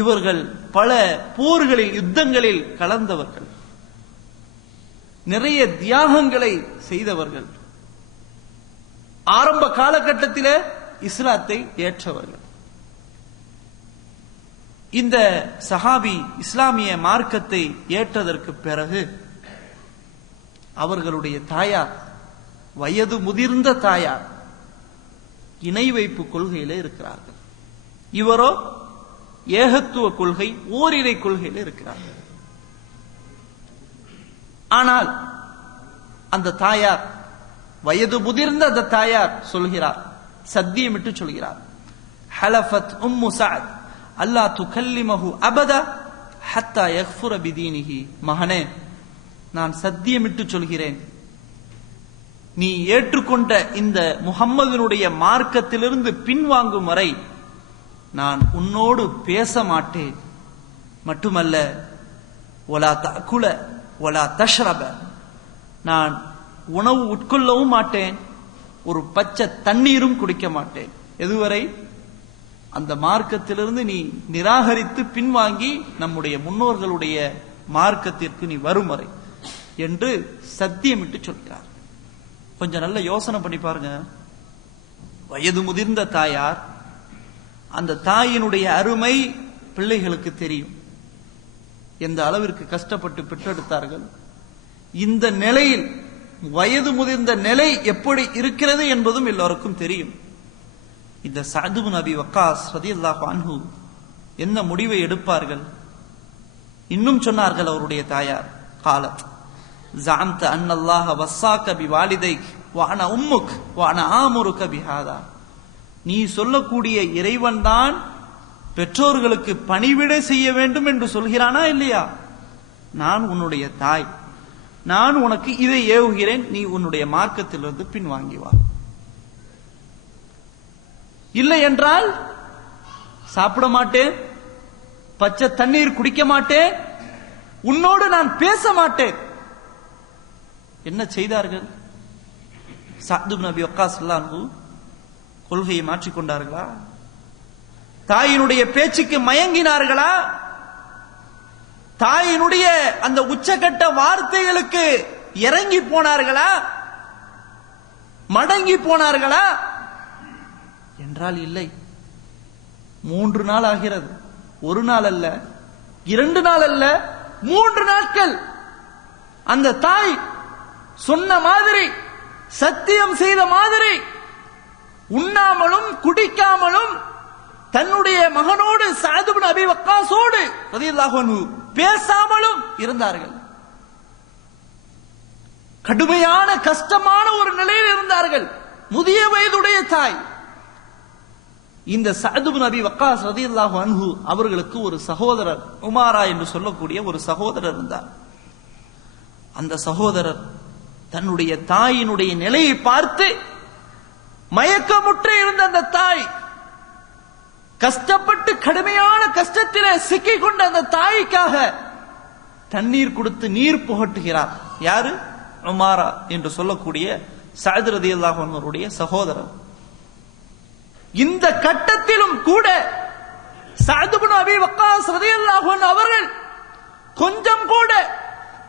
இவர்கள் பல போர்களில், யுத்தங்களில் கலந்தவர்கள், நிறைய தியாகங்களை செய்தவர்கள், ஆரம்ப காலகட்டத்திலே இஸ்லாத்தை ஏற்றவர்கள். இந்த சஹாபி இஸ்லாமிய மார்க்கத்தை ஏற்றதற்கு பிறகு அவர்களுடைய தாயார், வயது முதிர்ந்த தாயார், இணை வைப்பு கொள்கையில இருக்கிறார்கள். இவரோ ஏகத்துவ கொள்கை, ஓரிரை கொள்கையில இருக்கிறார்கள். ஆனால் அந்த தாயார், வயது முதிர்ந்த அந்த தாயார் சொல்கிறார், சத்தியமிட்டு சொல்கிறார், ஹலஃபத் உம்மு சஅத் அல்லா துகல்லிமஹு அபதா ஹத்தா யக்ஃபுர பிதீனிஹி. மகனே, நான் சத்தியமிட்டு சொல்கிறேன், நீ ஏற்றுக்கொண்ட இந்த முஹம்மதினுடைய மார்க்கத்திலிருந்து பின்வாங்கும் வரை நான் உன்னோடு பேச மாட்டேன். மட்டுமல்ல, வலா தஅகுல வலா தஷ்ரப, நான் உணவு உட்கொள்ளவும் மாட்டேன், ஒரு பச்சை தண்ணீரும் குடிக்க மாட்டேன். எதுவரை? அந்த மார்க்கத்திலிருந்து நீ நிராகரித்து பின்வாங்கி நம்முடைய முன்னோர்களுடைய மார்க்கத்திற்கு நீ வரும் வரை என்று சத்தியமிட்டு சொல்கிறார். கொஞ்சம் நல்ல யோசனை பண்ணி பாருங்க. வயது முதிர்ந்த தாயார், அந்த தாயினுடைய அருமை பிள்ளைகளுக்கு தெரியும். எந்த அளவிற்கு கஷ்டப்பட்டு பெற்றெடுத்தார்கள். இந்த நிலையில் வயது முதிர்ந்த நிலை எப்படி இருக்கிறது என்பதும் எல்லோருக்கும் தெரியும். இந்த சஅத் இப்னு அபி வக்காஸ் ரலியல்லாஹு அன்ஹு என்ன முடிவை எடுப்பார்கள்? இன்னும் சொன்னார்கள் அவருடைய தாயார், காலத் ஜஅம்த அன்னல்லாஹ வஸ்ஸாக பிவாலிதைக் வ அன உம்முக் வ அன ஆமுருக பிஹாதா. நீ சொல்லக்கூடிய இறைவன் தான் பெற்றோர்களுக்கு பணிவிடை செய்ய வேண்டும் என்று சொல்கிறானா இல்லையா? நான் உன்னுடைய தாய், நான் உனக்கு இதை ஏவுகிறேன், நீ உன்னுடைய மார்க்கத்திலிருந்து பின்வாங்கி வா. இல்லை என்றால் சாப்பிட மாட்டேன், பச்சை தண்ணீர் குடிக்க மாட்டேன், உன்னோடு நான் பேச மாட்டேன். என்ன செய்தார்கள்? சஅத் இப்னு அபி வக்காஸ் ரலியல்லாஹு அன்ஹு கொள்கையை மாற்றிக்கொண்டார்களா? தாயினுடைய பேச்சுக்கு மயங்கினார்களா? தாயினுடைய அந்த உச்சகட்ட வார்த்தைகளுக்கு இறங்கி போனார்களா? மடங்கி போனார்களா என்றால் இல்லை. 3 நாள் ஆகிறது. 1 நாள் அல்ல, 2 நாள் அல்ல, 3 நாட்கள் அந்த தாய் சொன்ன மாதிரி, சத்தியம் செய்த மாதிரி, உண்ணாமலும் குடிக்காமலும் தன்னுடைய மகனோடு சஅத் இப்னு அபி வக்காஸோடு ரலியல்லாஹு அன்ஹு பேசாமலும் இருந்தார்கள். கடுமையான கஷ்டமான ஒரு நிலையில் இருந்தார்கள். முதிய வயதுடைய தாய். இந்த சஅத் இப்னு அபி வக்காஸ் ரலியல்லாஹு அன்ஹு அவர்களுக்கு ஒரு சகோதரர் உமாரா என்று சொல்லக்கூடிய ஒரு சகோதரர் இருந்தார். அந்த சகோதரர் தன்னுடைய தாயினுடைய நிலையை பார்த்து மயக்கமுற்று இருந்த அந்த தாய், கஷ்டப்பட்டு கடுமையான கஷ்டத்திலே சிக்கிக் கொண்ட அந்த தாய்க்காக தண்ணீர் கொடுத்து நீர் புகட்டுகிறார். யாரு? உமாரா என்று சொல்லக்கூடிய சஅத் ரலியல்லாஹு அன்ஹுடைய சகோதரர். இந்த கட்டத்திலும் கூட சஅத் இப்னு அபி வக்காஸ் ரலியல்லாஹு அன்ஹு அவர்கள் கொஞ்சம் கூட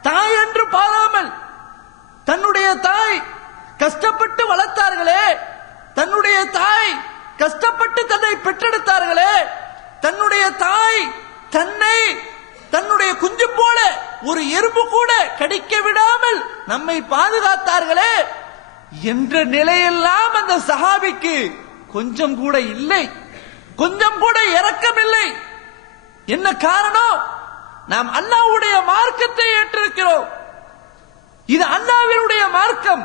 தாய் என்று பாராமல், தன்னுடைய தாய் கஷ்டப்பட்டு வளர்த்தார்களே, தன்னுடைய தாய் கஷ்டப்பட்டு தன்னை பெற்றெடுத்தார்களே, தன்னுடைய தாய் தன்னை தன்னுடைய குஞ்சு போல ஒரு எறும்பு கூட கடிக்க விடாமல் நம்மை பாதுகாத்தார்களே என்ற நிலையெல்லாம் அந்த சஹாபிக்கு கொஞ்சம் கூட இல்லை, கொஞ்சம் கூட இரக்கம் இல்லை. என்ன காரணம்? நாம் அல்லாஹ்வுடைய மார்க்கத்தை ஏற்றிருக்கிறோம். இது அல்லாஹ்வினுடைய மார்க்கம்.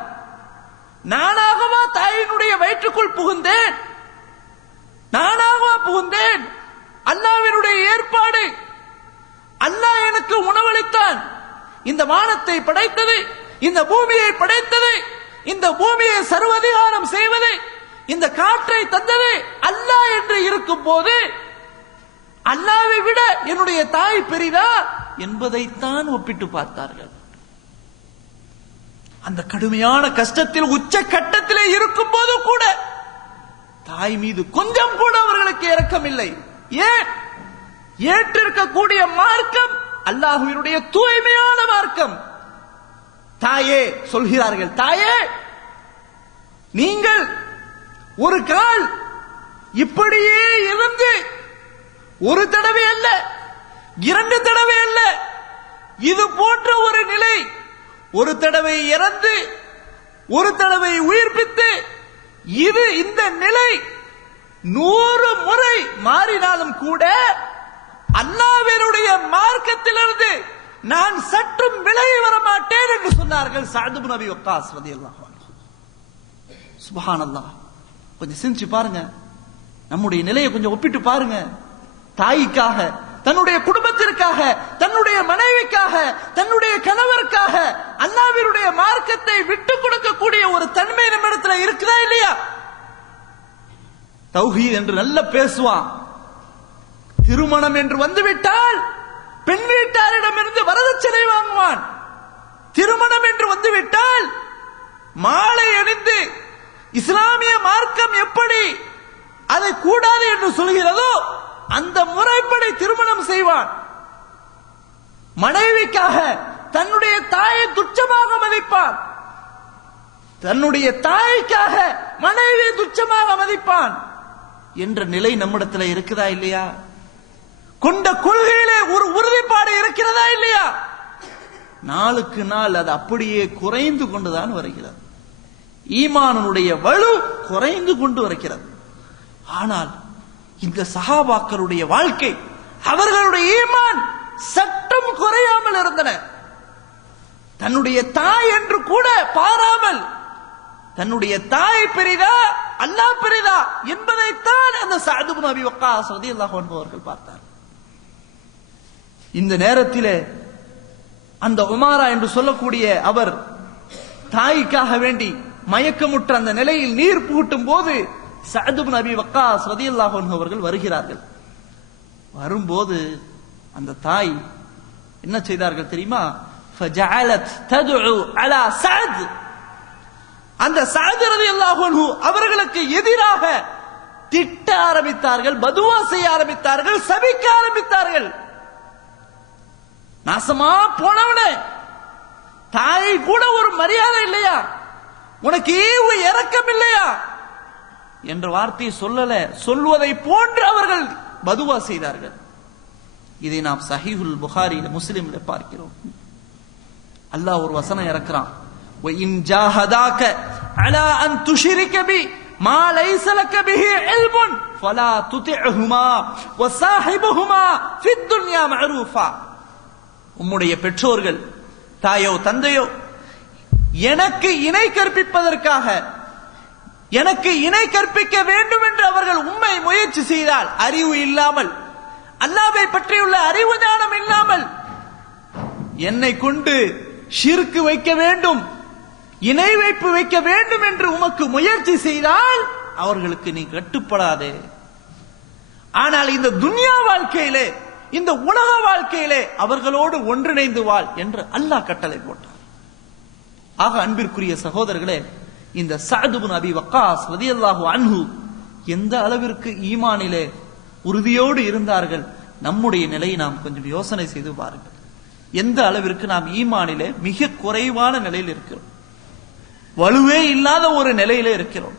நானாகவா தாயினுடைய வயிற்றுக்குள் புகுந்தேன்? நானாகவா புகுந்தேன்? அல்லாஹ்வினுடைய ஏற்பாடு. அல்லாஹ் எனக்கு உணவளித்தான். இந்த வானத்தை படைத்தது, இந்த பூமியை படைத்தது, இந்த பூமியை சர்வதிகாரம் செய்வது, இந்த காற்றை தந்தது அல்லாஹ் என்று இருக்கும் போது அல்லாஹ்வை விட என்னுடைய தாய் பெரிதா என்பதைத்தான் ஒப்பிட்டு பார்த்தார்கள். அந்த கடுமையான கஷ்டத்தில் உச்ச கட்டத்திலே இருக்கும் போது கூட தாய் மீது கொஞ்சம் கூட அவர்களுக்கு இரக்கம் இல்லை. ஏன்? ஏற்றிருக்கக்கூடிய மார்க்கம் அல்லாஹ்வினுடைய தூய்மையான மார்க்கம். தாயே சொல்கிறார்கள், தாயே நீங்கள் ஒரு கால் இப்படியே இருந்து ஒரு தடவை அல்ல, 2 தடவை அல்ல, இது போன்ற ஒரு நிலை, ஒரு தடவை இறந்து ஒரு தடவை உயிர்ப்பித்து, இது இந்த நிலை 100 முறை மாறினாலும் கூட அல்லாஹ்வினுடைய மார்க்கத்திலிருந்து நான் சற்றும் விலகி வர மாட்டேன் என்று சொன்னார்கள் சஅத் இப்னு அபி வக்காஸ் ரலியல்லாஹு அன்ஹு. சுப்ஹானல்லாஹ். கொஞ்சம் சிந்திச்சு பாருங்க, நம்முடைய நிலையை கொஞ்சம் ஒப்பிட்டு பாருங்க. தாய்க்காக, தன்னுடைய குடும்பத்திற்காக, தன்னுடைய மனைவிக்காக, தன்னுடைய கணவருக்காக அல்லாஹ்வினுடைய மார்க்கத்தை விட்டு கொடுக்கக்கூடிய ஒரு தன்மை நம்மிடத்தில் இருக்குதா இல்லையா? தௌஹீத் என்று நல்ல பேசுவான். திருமணம் என்று வந்துவிட்டால் பெண் வீட்டாரிடமிருந்து வரதட்சணை வாங்குவான். திருமணம் என்று வந்துவிட்டால் மாலை அணிந்து இஸ்லாமிய மார்க்கம் எப்படி அதை கூடாது என்று சொல்கிறதோ அந்த முறைப்படி திருமணம் செய்வான். மனைவிக்காக தன்னுடைய தாயை துச்சமாக மதிப்பான். தன்னுடைய தாய்க்காக மனைவியை துச்சமாக மதிப்பான் என்ற நிலை நம்மிடத்தில் இருக்குதா இல்லையா? கொண்ட கொள்கையிலே ஒரு உறுதிப்பாடு இருக்கிறதா இல்லையா? நாளுக்கு நாள் அது அப்படியே குறைந்து கொண்டுதான் வருகிறது. ஈமானுடைய வலு குறைந்து கொண்டு வருகிறது. ஆனால் இந்த சஹாபாக்களுடைய வாழ்க்கை, அவர்களுடைய ஈமான் சற்றும் குறையாமல் இருந்தன. தன்னுடைய தாய் என்று கூட பாராமல், தன்னுடைய தாய் பெரிதா அல்லாஹ் பெரிதா என்பதைத்தான் அந்த சஅத் இப்னு அபி வக்காஸ் ரலியல்லாஹு அன்ஹு அவர்கள் பார்த்தார். இந்த நேரத்திலே அந்த உமாரா என்று சொல்லக்கூடிய அவர் தாய்க்காக வேண்டி மயக்கமுற்ற அந்த நிலையில் நீர் புகட்டும் போது சஅத் இப்னு அபி வக்காஸ் ரலியல்லாஹு அன்ஹு அவர்கள் வருகிறார்கள். வரும்போது அந்த தாய் என்ன செய்தார்கள் தெரியுமா? ஃபஜஅலத் ததுஉ அலா சஅத். அந்த சஅத் ரலியல்லாஹு அன்ஹு அவர்களுக்கு எதிராக திட்ட ஆரம்பித்தார்கள், பதுவா செய்ய ஆரம்பித்தார்கள், சபிக்க ஆரம்பித்தார்கள். நாசமா போனவனே, தாயை கூட ஒரு மரியாதை இல்லையா? உனக்கு ஈவு இரக்கம் இல்லையா என்ற வார்த்தையை சொல்லல, சொல்வதை போன்று அவர்கள் பதுவா செய்தார்கள். இதை நாம் சஹீஹுல் புகாரியில முஸ்லிம்ல பார்க்கிறோம். அல்லாஹ் ஒரு வசனம் இறக்குறான், وَإِنْ جَاهَدَاكَ عَلَىٰ أَنْ تُشْرِكَ بِي مَا لَيْسَ لَكَ بِهِ عِلْمٌ فَلَا تُطِعْهُمَا وَصَاحِبْهُمَا فِي الدُّنْيَا مَعْرُوفًا. உம்முடைய பெற்றோர்கள், தாயோ தந்தையோ எனக்கு இணை கற்பிப்பதற்காக எனக்கு இணை கற்பிக்க வேண்டும் என்று அவர்கள் உண்மை முயற்சி செய்தால், அறிவு இல்லாமல், அல்லாஹ்வை பற்றியுள்ள அறிவு ஞானம் இல்லாமல், என்னை கொண்டு ஷிர்க் வைக்க வேண்டும், இணை வைப்பு வைக்க வேண்டும் என்று உமக்கு முயற்சி செய்தால் அவர்களுக்கு நீ கட்டுப்படாதே. ஆனால் இந்த துன்யா வாழ்க்கையிலே, இந்த உலக வாழ்க்கையிலே அவர்களோடு ஒன்றிணைந்து வாழ் என்று அல்லாஹ் கட்டளை போட்டார். ஆக அன்பிற்குரிய சகோதரர்களே, இந்த சஅத் இப்னு அபி வக்காஸ் ரலியல்லாஹு அன்ஹு எந்த அளவிற்கு ஈமானிலே உறுதியோடு இருந்தார்கள், நம்முடைய நிலையை நாம் கொஞ்சம் யோசனை செய்து பாருங்கள். எந்த அளவிற்கு நாம் ஈமானிலே மிக குறைவான நிலையில் இருக்கிறோம், வலுவே இல்லாத ஒரு நிலையிலே இருக்கிறோம்.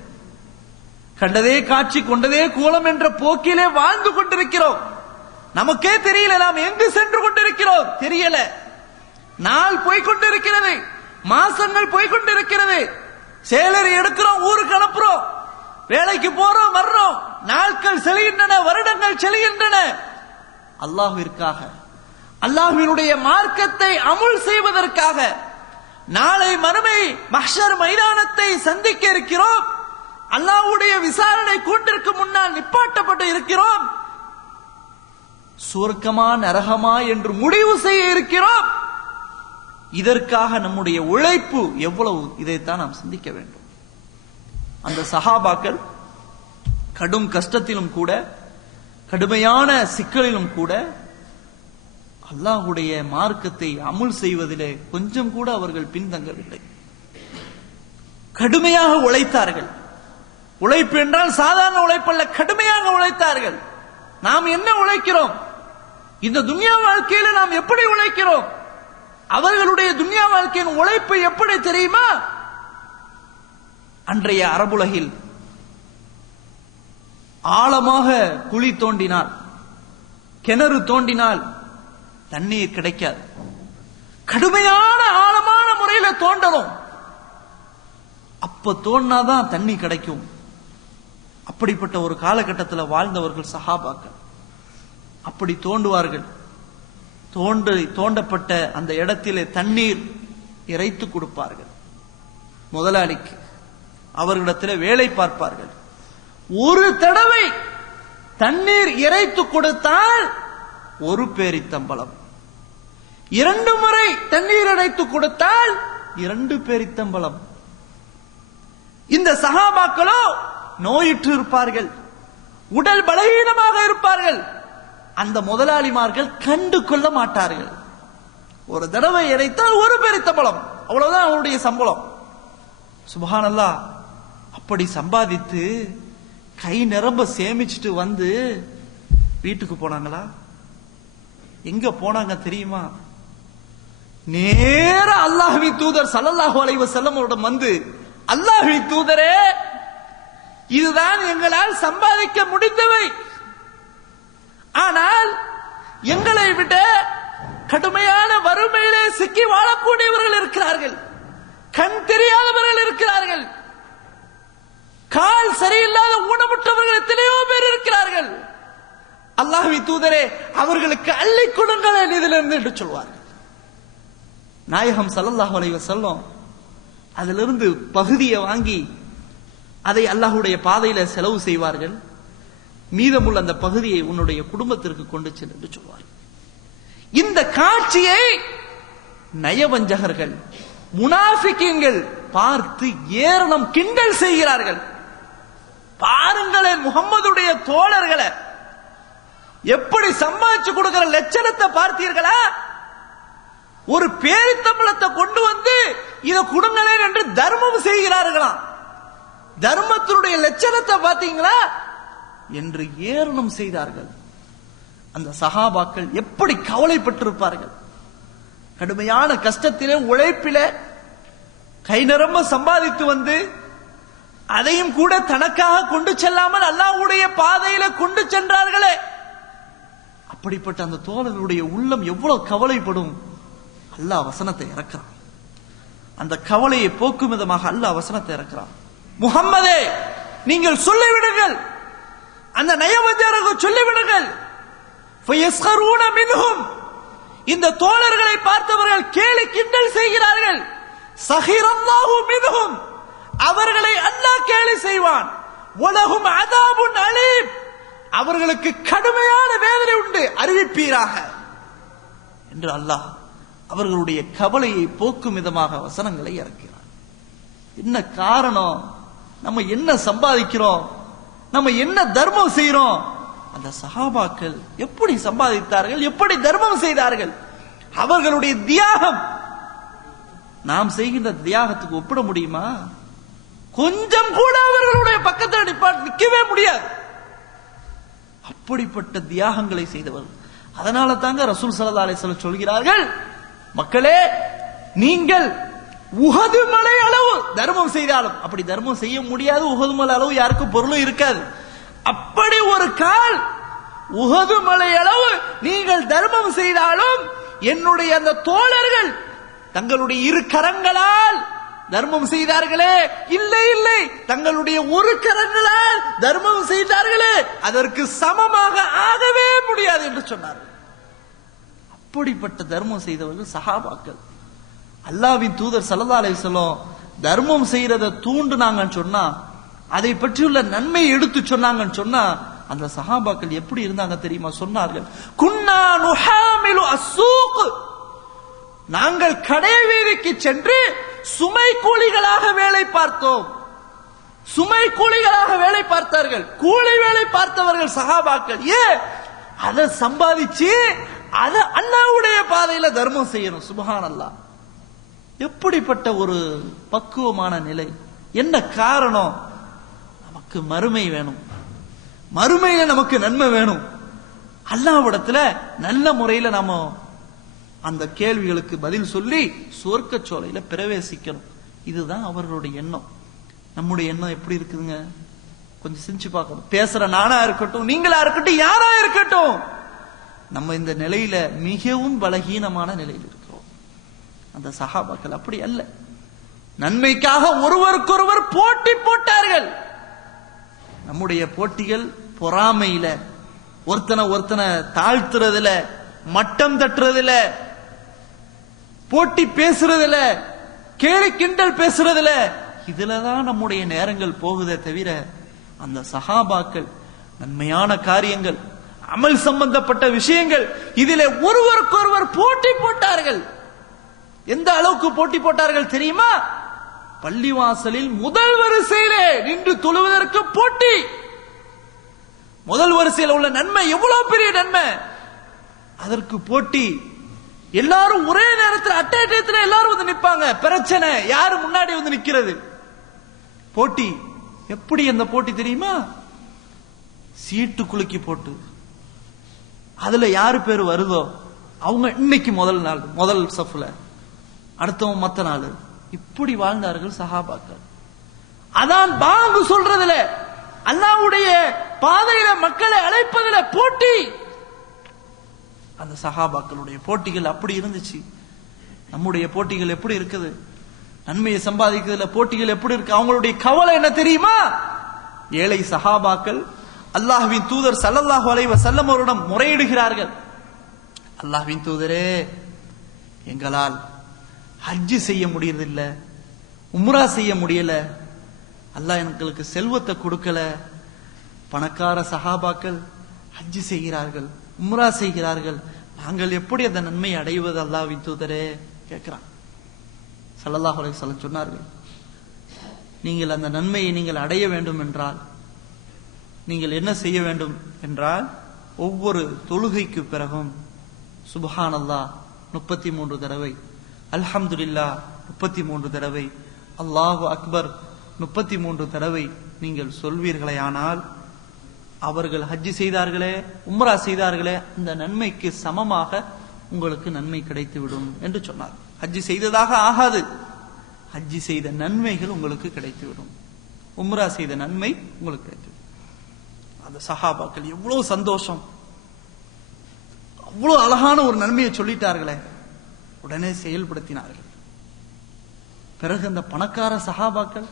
கண்டதே காட்சி கொண்டதே கோலம் என்ற போக்கிலே வாழ்ந்து கொண்டிருக்கிறோம். நமக்கே தெரியல நாம் எங்கு சென்று கொண்டிருக்கிறோம், தெரியல. நாள் போய்கொண்டிருக்கிறது, மாசங்கள் போய்கொண்டிருக்கிறது. சேலரி எடுக்கிறோம், ஊருக்கு அனுப்புறோம், வேலைக்கு போறோம், வர்றோம். நாட்கள் செல்கின்றன, வருடங்கள் செல்கின்றன. அல்லாஹ்விற்காக, அல்லாஹ்வினுடைய மார்க்கத்தை அமுல் செய்வதற்காக நாளை மறுமை மஹ்ஷர் மைதானத்தை சந்திக்க இருக்கிறோம். அல்லாஹ்வுடைய விசாரணை கூண்டிற்கு முன்னால் நிப்பாட்டப்பட்டு இருக்கிறோம். சுவர்க்கமா நரகமா என்று முடிவு செய்ய இருக்கிறோம். இதற்காக நம்முடைய உழைப்பு எவ்வளவு, இதைத்தான் நாம் சிந்திக்க வேண்டும். அந்த சஹாபாக்கள் கடும் கஷ்டத்திலும் கூட, கடுமையான சிக்கலிலும் கூட அல்லாஹ்வுடைய மார்க்கத்தை அமுல் செய்வதிலே கொஞ்சம் கூட அவர்கள் பின்தங்கவில்லை. கடுமையாக உழைத்தார்கள். உழைப்பு என்றால் சாதாரண உழைப்பல்ல, கடுமையாக உழைத்தார்கள். நாம் என்ன உழைக்கிறோம்? இந்த துன்யா வாழ்க்கையில நாம் எப்படி உழைக்கிறோம்? அவர்களுடைய துன்யா வாழ்க்கையின் உழைப்பு எப்படி தெரியுமா? அன்றைய அரபுலகில் ஆழமாக குழி தோண்டினால், கிணறு தோண்டினால் தண்ணீர் கிடைக்காது. கடுமையான ஆழமான முறையில தோண்டணும், அப்ப தோண்டினாதான் தண்ணி கிடைக்கும். அப்படிப்பட்ட ஒரு காலகட்டத்தில் வாழ்ந்தவர்கள் சஹாபாக்கள். அப்படி தோண்டுவார்கள். தோண்டப்பட்ட அந்த இடத்திலே தண்ணீர் இறைத்து கொடுப்பார்கள் முதலாளிக்கு. அவர்களிடத்தில் வேலை பார்ப்பார்கள். ஒரு தடவை தண்ணீர் இறைத்து கொடுத்தால் ஒரு பேரித்தம்பலம், 2 முறை தண்ணீர் இறைத்து கொடுத்தால் 2 பேரித்தம்பலம். இந்த சஹாபாக்களோ நோயுற்று இருப்பார்கள், உடல் பலவீனமாக இருப்பார்கள். அந்த முதலாளிமார்கள் கண்டு கொள்ள மாட்டார்கள். ஒரு தடவை இறைத்தால் ஒரு பேரித்தம்பலம், அவ்வளவுதான் அவருடைய சம்பளம். சுப்ஹானல்லாஹ். அப்படி சம்பாதித்து கை நிரம்ப சேமிச்சுட்டு வந்து வீட்டுக்கு போனாங்களா? எங்க போனாங்க தெரியுமா? நேர அல்லாஹ்வின் தூதர் ஸல்லல்லாஹு அலைஹி வஸல்லம் அவரிடம் வந்து, அல்லாஹ்வின் தூதரே, இதுதான் எங்களால் சம்பாதிக்க முடிந்தவை. ஆனால் எங்களை விட கடுமையான வறுமையிலே சிக்கி வாழக்கூடியவர்கள் இருக்கிறார்கள், கண் தெரியாதவர்கள் இருக்கிறார்கள், கால் சரியில்லாத ஊனமுற்றவர்கள் எத்தனையோ பேர் இருக்கிறார்கள். அல்லாஹ்வின் தூதரே, அவர்களுக்கு அள்ளி கொடுங்கள் இதிலிருந்து என்று சொல்வார்கள். நாயகம் ஸல்லல்லாஹு அலைஹி வஸல்லம் அதிலிருந்து பகுதியை வாங்கி அதை அல்லாஹ்வுடைய பாதையில செலவு செய்வார்கள். மீதமுள்ள அந்த பகுதியை உன்னுடைய குடும்பத்திற்கு கொண்டு செல் என்று சொல்வார்கள். இந்த காட்சியை நயவஞ்சகர்கள், முனாஃபிகீன்கள் பார்த்து ஏளனம் கிண்டல் செய்கிறார்கள். பாருங்களேன் முஹம்மதுடைய தோழர்களை எப்படி சம்பாதிச்சு கொடுக்கிற லட்சணத்தை பார்த்தீர்களா? ஒரு பேரித்தம்பளத்தை கொண்டு வந்து இதை கொடுங்களேன் என்று தர்மம் செய்கிறார்களாம். தர்மத்தினுடைய லட்சணத்தை பார்த்தீங்களா என்று ஏளனம் செய்தார்கள். அந்த சஹாபாக்கள் எப்படி கவலைப்பட்டிருப்பார்கள். கடுமையான கஷ்டத்திலே உழைப்பிலே கை நிரம்ப சம்பாதித்து வந்து அதையும் கூட தனக்காக கொண்டு செல்லாமல் அல்லாஹ்வுடைய பாதையில கொண்டு சென்றார்களே, அப்படிப்பட்ட அந்த தோழர்களுடைய உள்ளம் எவ்வளவு கவலைப்படும். அல்லாஹ் வசனத்தை இறக்கிறான். அந்த கவலையை போக்கும் விதமாக அல்லாஹ் வசனத்தை இறக்கிறான். முஹம்மதே, நீங்கள் சொல்லிவிடுங்கள், அந்த நயவஞ்சகர்கள் சொல்லிவிடுங்கள், ஃபயஸ்கரூன மின்ஹும், இந்த தோழர்களை பார்த்தவர்கள் கேலி கிண்டல் செய்கிறார்கள். சஹிரல்லாஹு மின்ஹும், அவர்களை அல்லாஹ் கேலி செய்வான். வலஹும் அதாபுன் அலீம், அவர்களுக்கு கடுமையான வேதனை உண்டு, அறிவிப்பீராக என்று அல்லாஹ் அவர்களுடைய கவலையை போக்கும் விதமாக வசனங்களை இறக்கிறார். என்ன காரணம்? நம்ம என்ன சம்பாதிக்கிறோம், நம்ம என்ன தர்மம் செய்யறோம்? அந்த சஹாபாக்கள் எப்படி சம்பாதித்தார்கள், எப்படி தர்மம் செய்தார்கள்? அவர்களுடைய தியாகம் நாம் செய்கின்ற தியாகத்துக்கு ஒப்பிட முடியுமா? கொஞ்சம் கூட அவர்களுடைய பக்கத்தில் நிற்கவே முடியாது. அப்படிப்பட்ட தியாகங்களை செய்தவர்கள். அதனால தாங்க ரசூல் ஸல்லல்லாஹு அலைஹி வஸல்லம் சொல்கிறார்கள், மக்களே நீங்கள் உஹது மலை அளவு தர்மம் செய்தாலும், அப்படி தர்மம் செய்ய முடியாது, உஹது மலை அளவு யாருக்கும் பொருளும் இருக்காது, அப்படி ஒரு கால் உஹது மலை அளவு நீங்கள் தர்மம் செய்தாலும் என்னுடைய அந்த தோழர்கள் தங்களுடைய இரு கரங்களால் தர்மம் செய்தார்களே, இல்லை இல்லை தங்களுடைய ஒரு கரங்களால் தர்மம் செய்தார்களே, அதற்கு சமமாக ஆகவே முடியாது என்று சொன்னார். அப்படிப்பட்ட தர்மம் செய்தவர்கள் சஹாபாக்கள். அல்லாஹ்வின் தூதர் ஸல்லல்லாஹு அலைஹி வஸல்லம் தர்மம் செய்யறத தூண்டுனாங்கன்னு சொன்னா, அதை பற்றியுள்ள நன்மை எடுத்து சொன்னாங்கன்னு சொன்னா, அந்த சஹாபாக்கள் எப்படி இருந்தாங்க தெரியுமா? சொன்னார்கள், குன்னா நுஹாமிலு அஸ்ஸூக், நாங்கள் கடை வீதிக்கு சென்று சுமை கூலிகளாக வேலை பார்த்தோம். சுமை கூலிகளாக வேலை பார்த்தார்கள், கூலி வேலை பார்த்தவர்கள் சஹாபாக்கள். ஏன்? அதை சம்பாதிச்சு அதை அல்லாஹ்வுடைய பாதையில தர்மம் செய்யணும். சுப்ஹானல்லாஹ், எப்படிப்பட்ட ஒரு பக்குவமான நிலை! என்ன காரணம்? நமக்கு மறுமை வேணும், மறுமையில நமக்கு நன்மை வேணும். அல்லாஹ்விடத்துல நல்ல முறையில நாம அந்த கேள்விகளுக்கு பதில் சொல்லி சொர்க்க சோலையில பிரவேசிக்கணும். இதுதான் அவர்களுடைய எண்ணம். நம்முடைய எண்ணம் எப்படி இருக்குதுங்க? கொஞ்சம் சிந்திச்சு பார்க்கணும். பேசுற நானா இருக்கட்டும், நீங்களா இருக்கட்டும், யாரா இருக்கட்டும், நம்ம இந்த நிலையில மிகவும் பலகீனமான நிலையில் இருக்கிறோம். அந்த சஹாபாக்கள் அப்படி அல்ல. நன்மைக்காக ஒருவருக்கொருவர் போட்டி போட்டார்கள். நம்முடைய போட்டிகள் பொறாமையில, ஒருத்தனை தாழ்த்துறதுல, மட்டம் தட்டுறதுல, போட்டி பேசுறதுல, கேலி கிண்டல் பேசுறதுல, இதுலதான் நம்முடைய நேரங்கள் போகுதே தவிர, அந்த சஹாபாக்கள் நன்மையான காரியங்கள், அமல் சம்பந்தப்பட்ட விஷயங்கள், இதிலே ஒருவருக்கொருவர் போட்டி போட்டார்கள். எந்த அளவுக்கு போட்டி போட்டார்கள் தெரியுமா? பள்ளிவாசலில் முதல் வரிசையிலே நின்று தொழுவதற்கு போட்டி. முதல் வரிசையில் உள்ள நன்மை எவ்வளவு பெரிய நன்மை, அதற்கு போட்டி. எல்லாரும் ஒரே நேரத்தில் அட்டேட்டத்தில் எல்லாரும் வந்து நிற்பாங்க. பிரச்சனை யாரு முன்னாடி வந்து நிக்கிறது, போட்டி. எப்படி அந்த போட்டி தெரியுமா? சீட்டு குலுக்கி போட்டு அதுல யாரு பேரு வருதோ அவங்க இன்னைக்கு முதல் நாள் முதல் சஃப்ல, அடுத்தவன் மத்த நாள். இப்படி வாழ்ந்தார்கள் சஹாபாக்கள். அதான் பாங்கு சொல்றதுல, அல்லாஹ்வுடைய பாதையில மக்களை அழைப்பதில போட்டி. அந்த சஹாபாக்களுடைய போட்டிகள் அப்படி இருந்துச்சு. நம்முடைய போட்டிகள் எப்படி இருக்குது? நன்மையை சம்பாதிக்கிறதுல போட்டிகள் எப்படி இருக்கு? அவங்களுடைய கவலை என்ன தெரியுமா? ஏழை சஹாபாக்கள் அல்லாஹ்வின் தூதர் ஸல்லல்லாஹு அலைஹி வஸல்லம் அவரிடம் முறையிடுகிறார்கள். அல்லாஹ்வின் தூதரே, எங்களால் ஹஜ் செய்ய முடியறதில்ல, உம்ரா செய்ய முடியல, அல்லாஹ் எங்களுக்கு செல்வத்தை கொடுக்கல. பணக்கார சஹாபாக்கள் ஹஜ் செய்கிறார்கள், உம்ரா செய்கிறார்கள், நாங்கள் எப்படி அந்த நன்மை அடைவது அல்லாஹ்வின் தூதரே கேட்கிறான். ஸல்லல்லாஹு அலைஹி வஸல்லம் சொன்னார்கள், நீங்கள் அந்த நன்மையை நீங்கள் அடைய வேண்டும் என்றால் நீங்கள் என்ன செய்ய வேண்டும் என்றால், ஒவ்வொரு தொழுகைக்கு பிறகும் சுப்ஹானல்லாஹ் 33 தடவை, அல்ஹம்துலில்லாஹ் 33 தடவை, அல்லாஹு அக்பர் 33 தடவை நீங்கள் சொல்வீர்களேயானால், அவர்கள் ஹஜ் செய்தார்களே, உம்ரா செய்தார்களே, அந்த நன்மைக்கு சமமாக உங்களுக்கு நன்மை கிடைத்துவிடும் என்று சொன்னார். ஹஜ் செய்ததாக ஆகாது, ஹஜ் செய்த நன்மைகள் உங்களுக்கு கிடைத்துவிடும், உம்ரா செய்த நன்மை உங்களுக்கு கிடைத்துவிடும். அந்த சஹாபாக்கள் எவ்வளவு சந்தோஷம், அவ்வளவு அழகான ஒரு நன்மையை சொல்லிட்டார்களே, உடனே செயல்படுத்தினார்கள். பிறகு அந்த பணக்கார சஹாபாக்கள்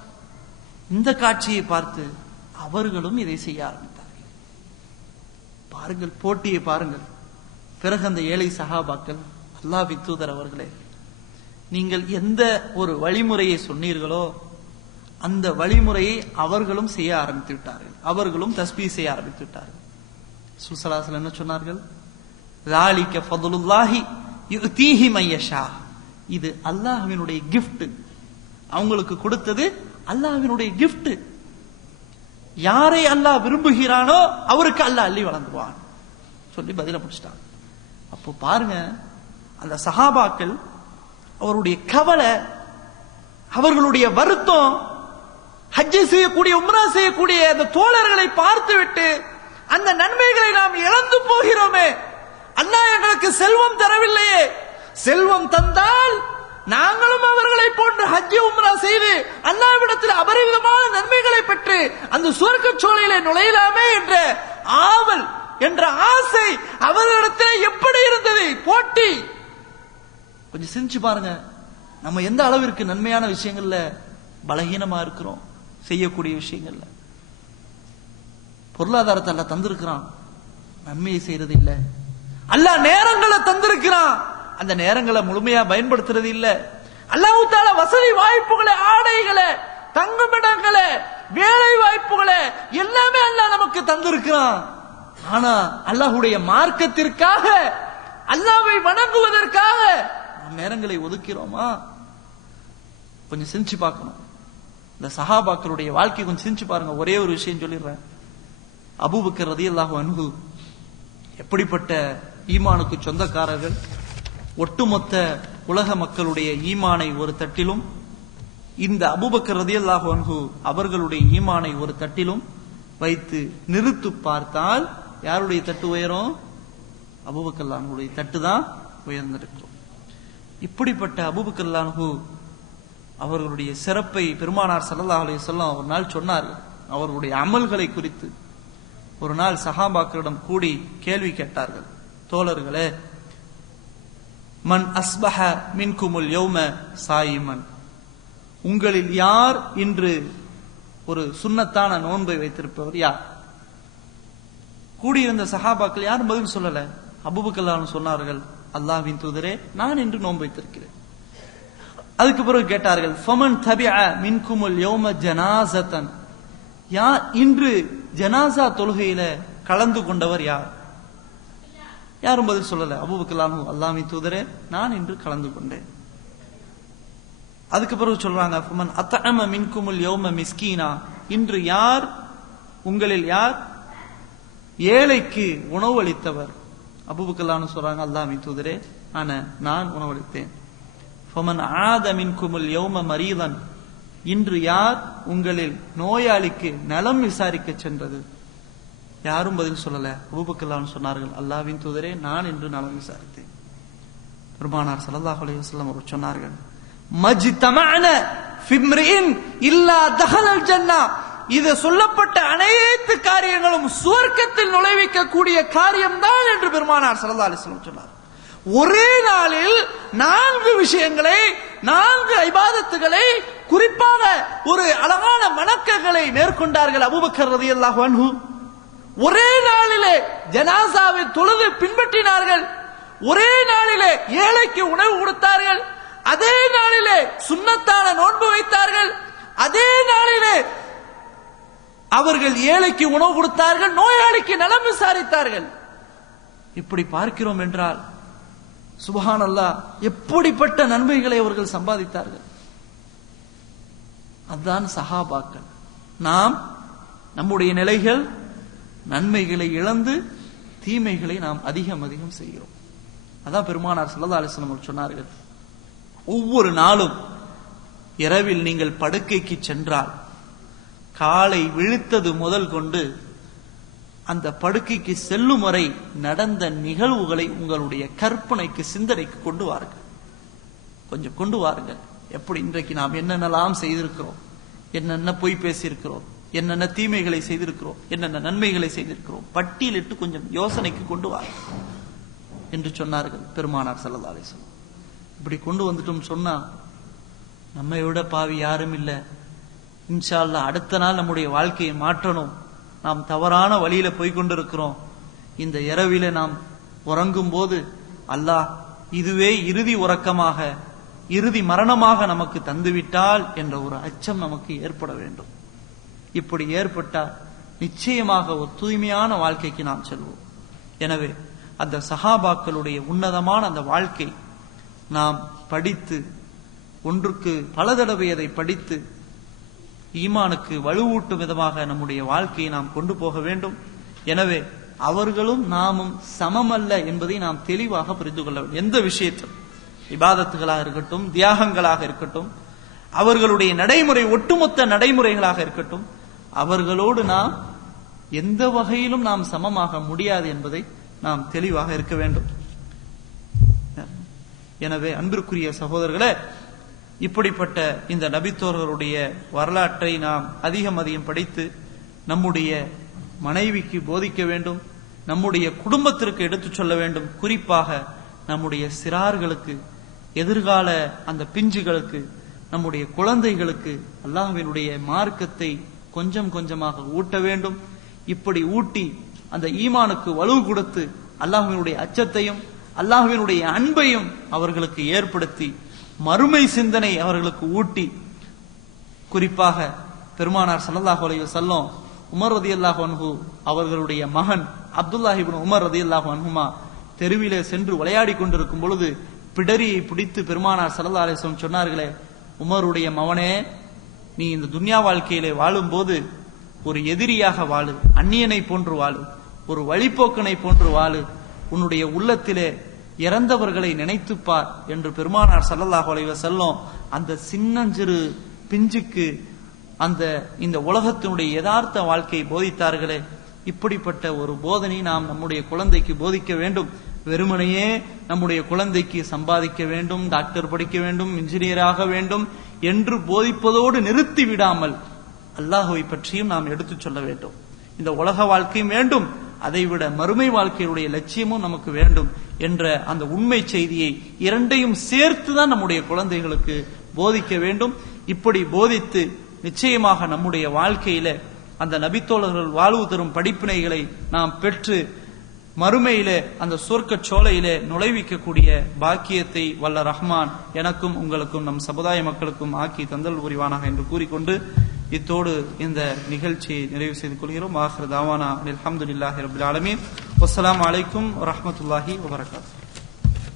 இந்த காட்சியை பார்த்து அவர்களும் இதை செய்ய ஆரம்பித்தார்கள். பாருங்கள், போட்டியை பாருங்கள். பிறகு அந்த ஏழை சஹாபாக்கள், அல்லாஹ்வின் தூதர் அவர்களே, நீங்கள் எந்த ஒரு வழிமுறையை சொன்னீர்களோ அந்த வழிமுறையை அவர்களும் செய்ய ஆரம்பித்து விட்டார்கள். அவர்களும் தஸ்பீஹ் செய்ய ஆரம்பித்து விட்டார்கள். ரசூல் ஸல்லல்லாஹு அலைஹி வஸல்லம் என்ன சொன்னார்கள்? ذَلِكَ فَضْلُ اللَّهِ يُؤْتِيهِ مَن يَشَاءُ. இது அல்லாஹ்வினுடைய கிஃப்ட். அவங்களுக்கு கொடுத்தது அல்லாஹ்வினுடைய கிஃப்ட். யாரை அல்லாஹ் விரும்புகிறானோ அவருக்கு அல்லாஹ் அள்ளி வழங்குவான் சொல்லி பதில முடிச்சிட்டாங்க. அப்போ பாருங்க, அந்த சஹாபாக்கள் அவருடைய கவலை, அவர்களுடைய வருத்தம், ஹஜ்ஜை செய்யக்கூடிய உம்ரா செய்யக்கூடிய அந்த தோழர்களை பார்த்துவிட்டு அந்த நன்மைகளை நாம் இழந்து போகிறோமே, அல்லாஹ் எங்களுக்கு செல்வம் தரவில்லையே, செல்வம் தந்தால் நாங்களும் அவர்களை போன்று ஹஜ்ஜை உம்ரா செய்து அல்லாஹ்விடத்தில் அபரிவிதமான நன்மைகளை பெற்று அந்த சுவர்க்கச் சோலையிலே நுழையலாமே என்ற ஆவல், என்ற ஆசை அவர்களிடத்தில் எப்படி இருந்தது? போட்டி. கொஞ்சம் சிந்திச்சு பாருங்க, நம்ம எந்த அளவிற்கு நன்மையான விஷயங்கள்ல பலகீனமா இருக்கிறோம். செய்யக்கூடிய விஷயங்கள்ல பொருளாதாரத்தை அல்லாஹ் தந்திருக்கிறான், நன்மையை செய்யறது இல்ல. அல்லாஹ் நேரங்களை தந்திருக்கிறான், அந்த நேரங்களை முழுமையா பயன்படுத்துறது இல்ல. அல்லாஹ் தஆலா வசதி வாய்ப்புகளை, ஆடைகளை, தங்குமிடங்களை, வேலை வாய்ப்புகளை எல்லாமே அல்லாஹ் நமக்கு தந்திருக்கிறான். ஆனா அல்லாஹ்வுடைய மார்க்கத்திற்காக, அல்லாஹ்வை வணங்குவதற்காக நாம் நேரங்களை ஒதுக்கிறோமா? கொஞ்சம் சிந்திச்சு பார்க்கணும். இந்த சஹாபாக்களுடைய வாழ்க்கை கொஞ்சம் சிந்திச்சு பாருங்க. ஒரே ஒரு விஷயம் சொல்லிடுறேன். அபூபக்கர் ரலியல்லாஹு அன்ஹு எப்படிப்பட்ட ஈமானுக்கு சொந்தக்காரர்கள். ஒட்டுமொத்த உலக மக்களுடைய ஈமானை ஒரு தட்டிலும், இந்த அபூபக்கர் ரலியல்லாஹு அன்ஹு அவர்களுடைய ஈமானை ஒரு தட்டிலும் வைத்து நிறுத்து பார்த்தால் யாருடைய தட்டு உயரும்? அபூபக்கர் ரலியல்லாஹுடைய தட்டு தான் உயர்ந்திருக்கும். இப்படிப்பட்ட அபூபக்கர் ரலியல்லாஹு அவர்களுடைய சிறப்பை பெருமானார் ஸல்லல்லாஹு அலைஹி வஸல்லம் ஒரு நாள் சொன்னார்கள். அவர்களுடைய அமல்களை குறித்து ஒரு நாள் சஹாபாக்களிடம் கூடி கேள்வி கேட்டார்கள். தோழர்களே, மன் அஸ்பஹ மின்குமுல் யௌம சாயிமன், உங்களில் யார் இன்று ஒரு சுன்னத்தான நோன்பை வைத்திருப்பவர் யார்? கூடியிருந்த சஹாபாக்கள் யாரும் பதில் சொல்லல. அபூபக்கர் ரலியல்லாஹு சொன்னார்கள், அல்லாஹ்வின் தூதரே, நான் இன்று நோன்பு வைத்திருக்கிறேன். அதுக்கு பிறகு கேட்டார்கள், ஃபமன் தபிஅ மின்குமுல் யௌம ஜனாஸதன், யார் இன்று ஜனாஸா தொழுகையில கலந்து கொண்டவர் யார்? யாரும் பதில் சொல்லல. அபூபக்கர் ரலியல்லாஹு, அல்லாஹ்வின் தூதரே, நான் இன்று கலந்து கொண்டேன். அதுக்கு பிறகு சொல்றாங்க, ஃபமன் அத்அம மின்குமுல் யௌம மிஸ்கீனா, இன்று யார் உங்களில் யார் ஏழைக்கு உணவளித்தவர்? அபூபக்கர் ரலியல்லாஹு சொல்றாங்க, அல்லாஹ்வின் தூதரே, நான் உணவளித்தேன். ஃபமன் ஆத மின்குமுல் யௌம மரீதன், இன்று யார் உங்களில் நோயாளிக்கு நலம் விசாரிக்க சென்றது? யாரும் பதில் சொல்லல. அபூபக்கர் ரலியல்லாஹு சொன்னார்கள், அல்லாஹ்வின் தூதரே, நான் இன்று நலம் விசாரித்தேன். பெருமானார் ஸல்லல்லாஹு அலைஹி வஸல்லம் அவர்கள் சொன்னார்கள், மஜ்தமஅன ஃபிம்ரின் இல்லா தஹலல் ஜன்னah, இது சொல்லப்பட்ட அனைத்து காரியங்களும் சுவர்க்கத்தில் நுழைவிக்க கூடிய காரியம்தான் என்று பெருமானார் ஸல்லல்லாஹு அலைஹி வஸல்லம் சொன்னார். ஒரே நாளில் 4 விஷயங்களை, 4 இபாதத்துகளை, குறிப்பாக ஒரு அழகான வணக்கங்களை மேற்கொண்டார்கள் அபூபக்கர் ரலியல்லாஹு அன்ஹு. ஒரே நாளிலே ஜனாசாவை தொழுது பின்பற்றினார்கள். ஒரே நாளிலே ஏழைக்கு உணவு கொடுத்தார்கள். அதே நாளிலே சுன்னத்தான நோன்பு வைத்தார்கள். அதே நாளிலே அவர்கள் ஏழைக்கு உணவு கொடுத்தார்கள், நோயாளிக்கு நலம் விசாரித்தார்கள். இப்படி பார்க்கிறோம் என்றால் சுப்ஹானல்லாஹ், எப்படிப்பட்ட நன்மைகளை அவர்கள் சம்பாதித்தார்கள். அதுதான் சஹாபாக்கள். நாம் நம்முடைய நிலைகள், நன்மைகளை இழந்து தீமைகளை நாம் அதிகம் செய்கிறோம். அதான் பெருமானார் ஸல்லல்லாஹு அலைஹி வஸல்லம் சொன்னார்கள், ஒவ்வொரு நாளும் இரவில் நீங்கள் படுக்கைக்கு சென்றால் காலை விழித்தது முதல் கொண்டு அந்த படுக்கைக்கு செல்லும் வரை நடந்த நிகழ்வுகளை உங்களுடைய கற்பனைக்கு, சிந்தனைக்கு கொண்டு வாருங்கள். கொஞ்சம் கொண்டு வாருங்கள். எப்படி இன்றைக்கு நாம் என்னென்னலாம் செய்திருக்கிறோம், என்னென்ன பொய் பேசியிருக்கிறோம், என்னென்ன தீமைகளை செய்திருக்கிறோம், என்னென்ன நன்மைகளை செய்திருக்கிறோம், பட்டியலிட்டு கொஞ்சம் யோசனைக்கு கொண்டு வாருங்கள் என்று சொன்னார்கள் பெருமானார் ஸல்லல்லாஹு அலைஹி வஸல்லம். இப்படி கொண்டு வந்துட்டோம் சொன்னா நம்மை விட பாவி யாரும் இல்லை. இன்ஷா அல்லாஹ் அடுத்த நாள் நம்முடைய வாழ்க்கையை மாற்றணும். நாம் தவறான வழியில போய்கொண்டிருக்கிறோம். இந்த இரவில நாம் உறங்கும் போது அல்லாஹ் இதுவே இறுதி உறக்கமாக இறுதி மரணமாக நமக்கு தந்துவிட்டால் என்ற ஒரு அச்சம் நமக்கு ஏற்பட வேண்டும். இப்படி ஏற்பட்டால் நிச்சயமாக ஒரு தூய்மையான வாழ்க்கைக்கு நாம் செல்வோம். எனவே அந்த சஹாபாக்களுடைய உன்னதமான அந்த வாழ்க்கை நாம் படித்து, ஒன்றுக்கு பல தடவை அதை படித்து ஈமானுக்கு வலுவூட்டும் விதமாக நம்முடைய வாழ்க்கையை நாம் கொண்டு போக வேண்டும். எனவே அவர்களும் நாமும் சமமல்ல என்பதை நாம் தெளிவாக புரிந்து கொள்ள வேண்டும். எந்த விஷயத்தில், இபாதத்துகளாக இருக்கட்டும், தியாகங்களாக இருக்கட்டும், அவர்களுடைய நடைமுறை ஒட்டுமொத்த நடைமுறைகளாக இருக்கட்டும், அவர்களோடு நாம் எந்த வகையிலும் நாம் சமமாக முடியாது என்பதை நாம் தெளிவாக இருக்க வேண்டும். எனவே அன்பிற்குரிய சகோதரர்களே, இப்படிப்பட்ட இந்த நபித்தோர்களுடைய வரலாற்றை நாம் அதிகம் படித்து நம்முடைய மனைவிக்கு போதிக்க வேண்டும், நம்முடைய குடும்பத்திற்கு எடுத்துச் சொல்ல வேண்டும். குறிப்பாக நம்முடைய சிறார்களுக்கு, எதிர்கால அந்த பிஞ்சுகளுக்கு, நம்முடைய குழந்தைகளுக்கு அல்லாஹ்வினுடைய மார்க்கத்தை கொஞ்சம் கொஞ்சமாக ஊட்ட வேண்டும். இப்படி ஊட்டி அந்த ஈமானுக்கு வலு கொடுத்து அல்லாஹ்வினுடைய அச்சத்தையும் அல்லாஹ்வினுடைய அன்பையும் அவர்களுக்கு ஏற்படுத்தி மறுமை சிந்தனை அவர்களுக்கு ஊட்டி, குறிப்பாக பெருமானார் ஸல்லல்லாஹு அலைஹி வஸல்லம் உமர் ரலியல்லாஹு அன்ஹு அவர்களுடைய மகன் அப்துல்லாஹ் இப்னு உமர் ரலியல்லாஹு அன்ஹுமா தெருவிலே சென்று விளையாடி கொண்டிருக்கும் பொழுது பிடரியை பிடித்து பெருமானார் ஸல்லல்லாஹு அலைஹி வஸல்லம் சொன்னார்களே, உமருடைய மகனே, நீ இந்த துன்யா வாழ்க்கையிலே வாழும் போது ஒரு எதிரியாக வாழு, அந்நியனை போன்று வாழு, ஒரு வழிபோக்கனை போன்று வாழு, உன்னுடைய உள்ளத்திலே இறந்தவர்களை நினைத்துப்பார் என்று பெருமானார் ஸல்லல்லாஹு அலைஹி வஸல்லம் அந்த சின்னஞ்சிறு பிஞ்சுக்கு இந்த உலகத்தினுடைய யதார்த்த வாழ்க்கையை போதித்தார்களே. இப்படிப்பட்ட ஒரு போதனை நாம் நம்முடைய குழந்தைக்கு போதிக்க வேண்டும். வெறுமனையே நம்முடைய குழந்தைக்கு சம்பாதிக்க வேண்டும், டாக்டர் படிக்க வேண்டும், இன்ஜினியராக வேண்டும் என்று போதிப்பதோடு நிறுத்தி விடாமல் அல்லாஹ்வை பற்றியும் நாம் எடுத்துச் சொல்ல வேண்டும். இந்த உலக வாழ்க்கையும் வேண்டும், அதைவிட மறுமை வாழ்க்கையுடைய லட்சியமும் நமக்கு வேண்டும் என்ற அந்த உண்மை செய்தியை இரண்டையும் சேர்த்துதான் நம்முடைய குழந்தைகளுக்கு போதிக்க வேண்டும். இப்படி போதித்து நிச்சயமாக நம்முடைய வாழ்க்கையில அந்த நபித்தோழர்கள் வாழ்வு தரும் படிப்பினைகளை நாம் பெற்று மறுமையிலே அந்த சொர்க்க சோலையிலே நுழைவிக்கக்கூடிய பாக்கியத்தை வல்ல ரஹ்மான் எனக்கும் உங்களுக்கும் நம் சமுதாய மக்களுக்கும் ஆக்கி தந்தல் புரிவானாக என்று கூறிக்கொண்டு இத்தோடு இந்த நிகழ்ச்சியை நிறைவு செய்து கொள்கிறோம். ஆகிர் தாவானா அல்ஹம்துலில்லாஹி ரப்பில் ஆலமீன். வஸ்ஸலாமு அலைக்கும் வரஹ்மத்துல்லாஹி வபரகாத்துஹு.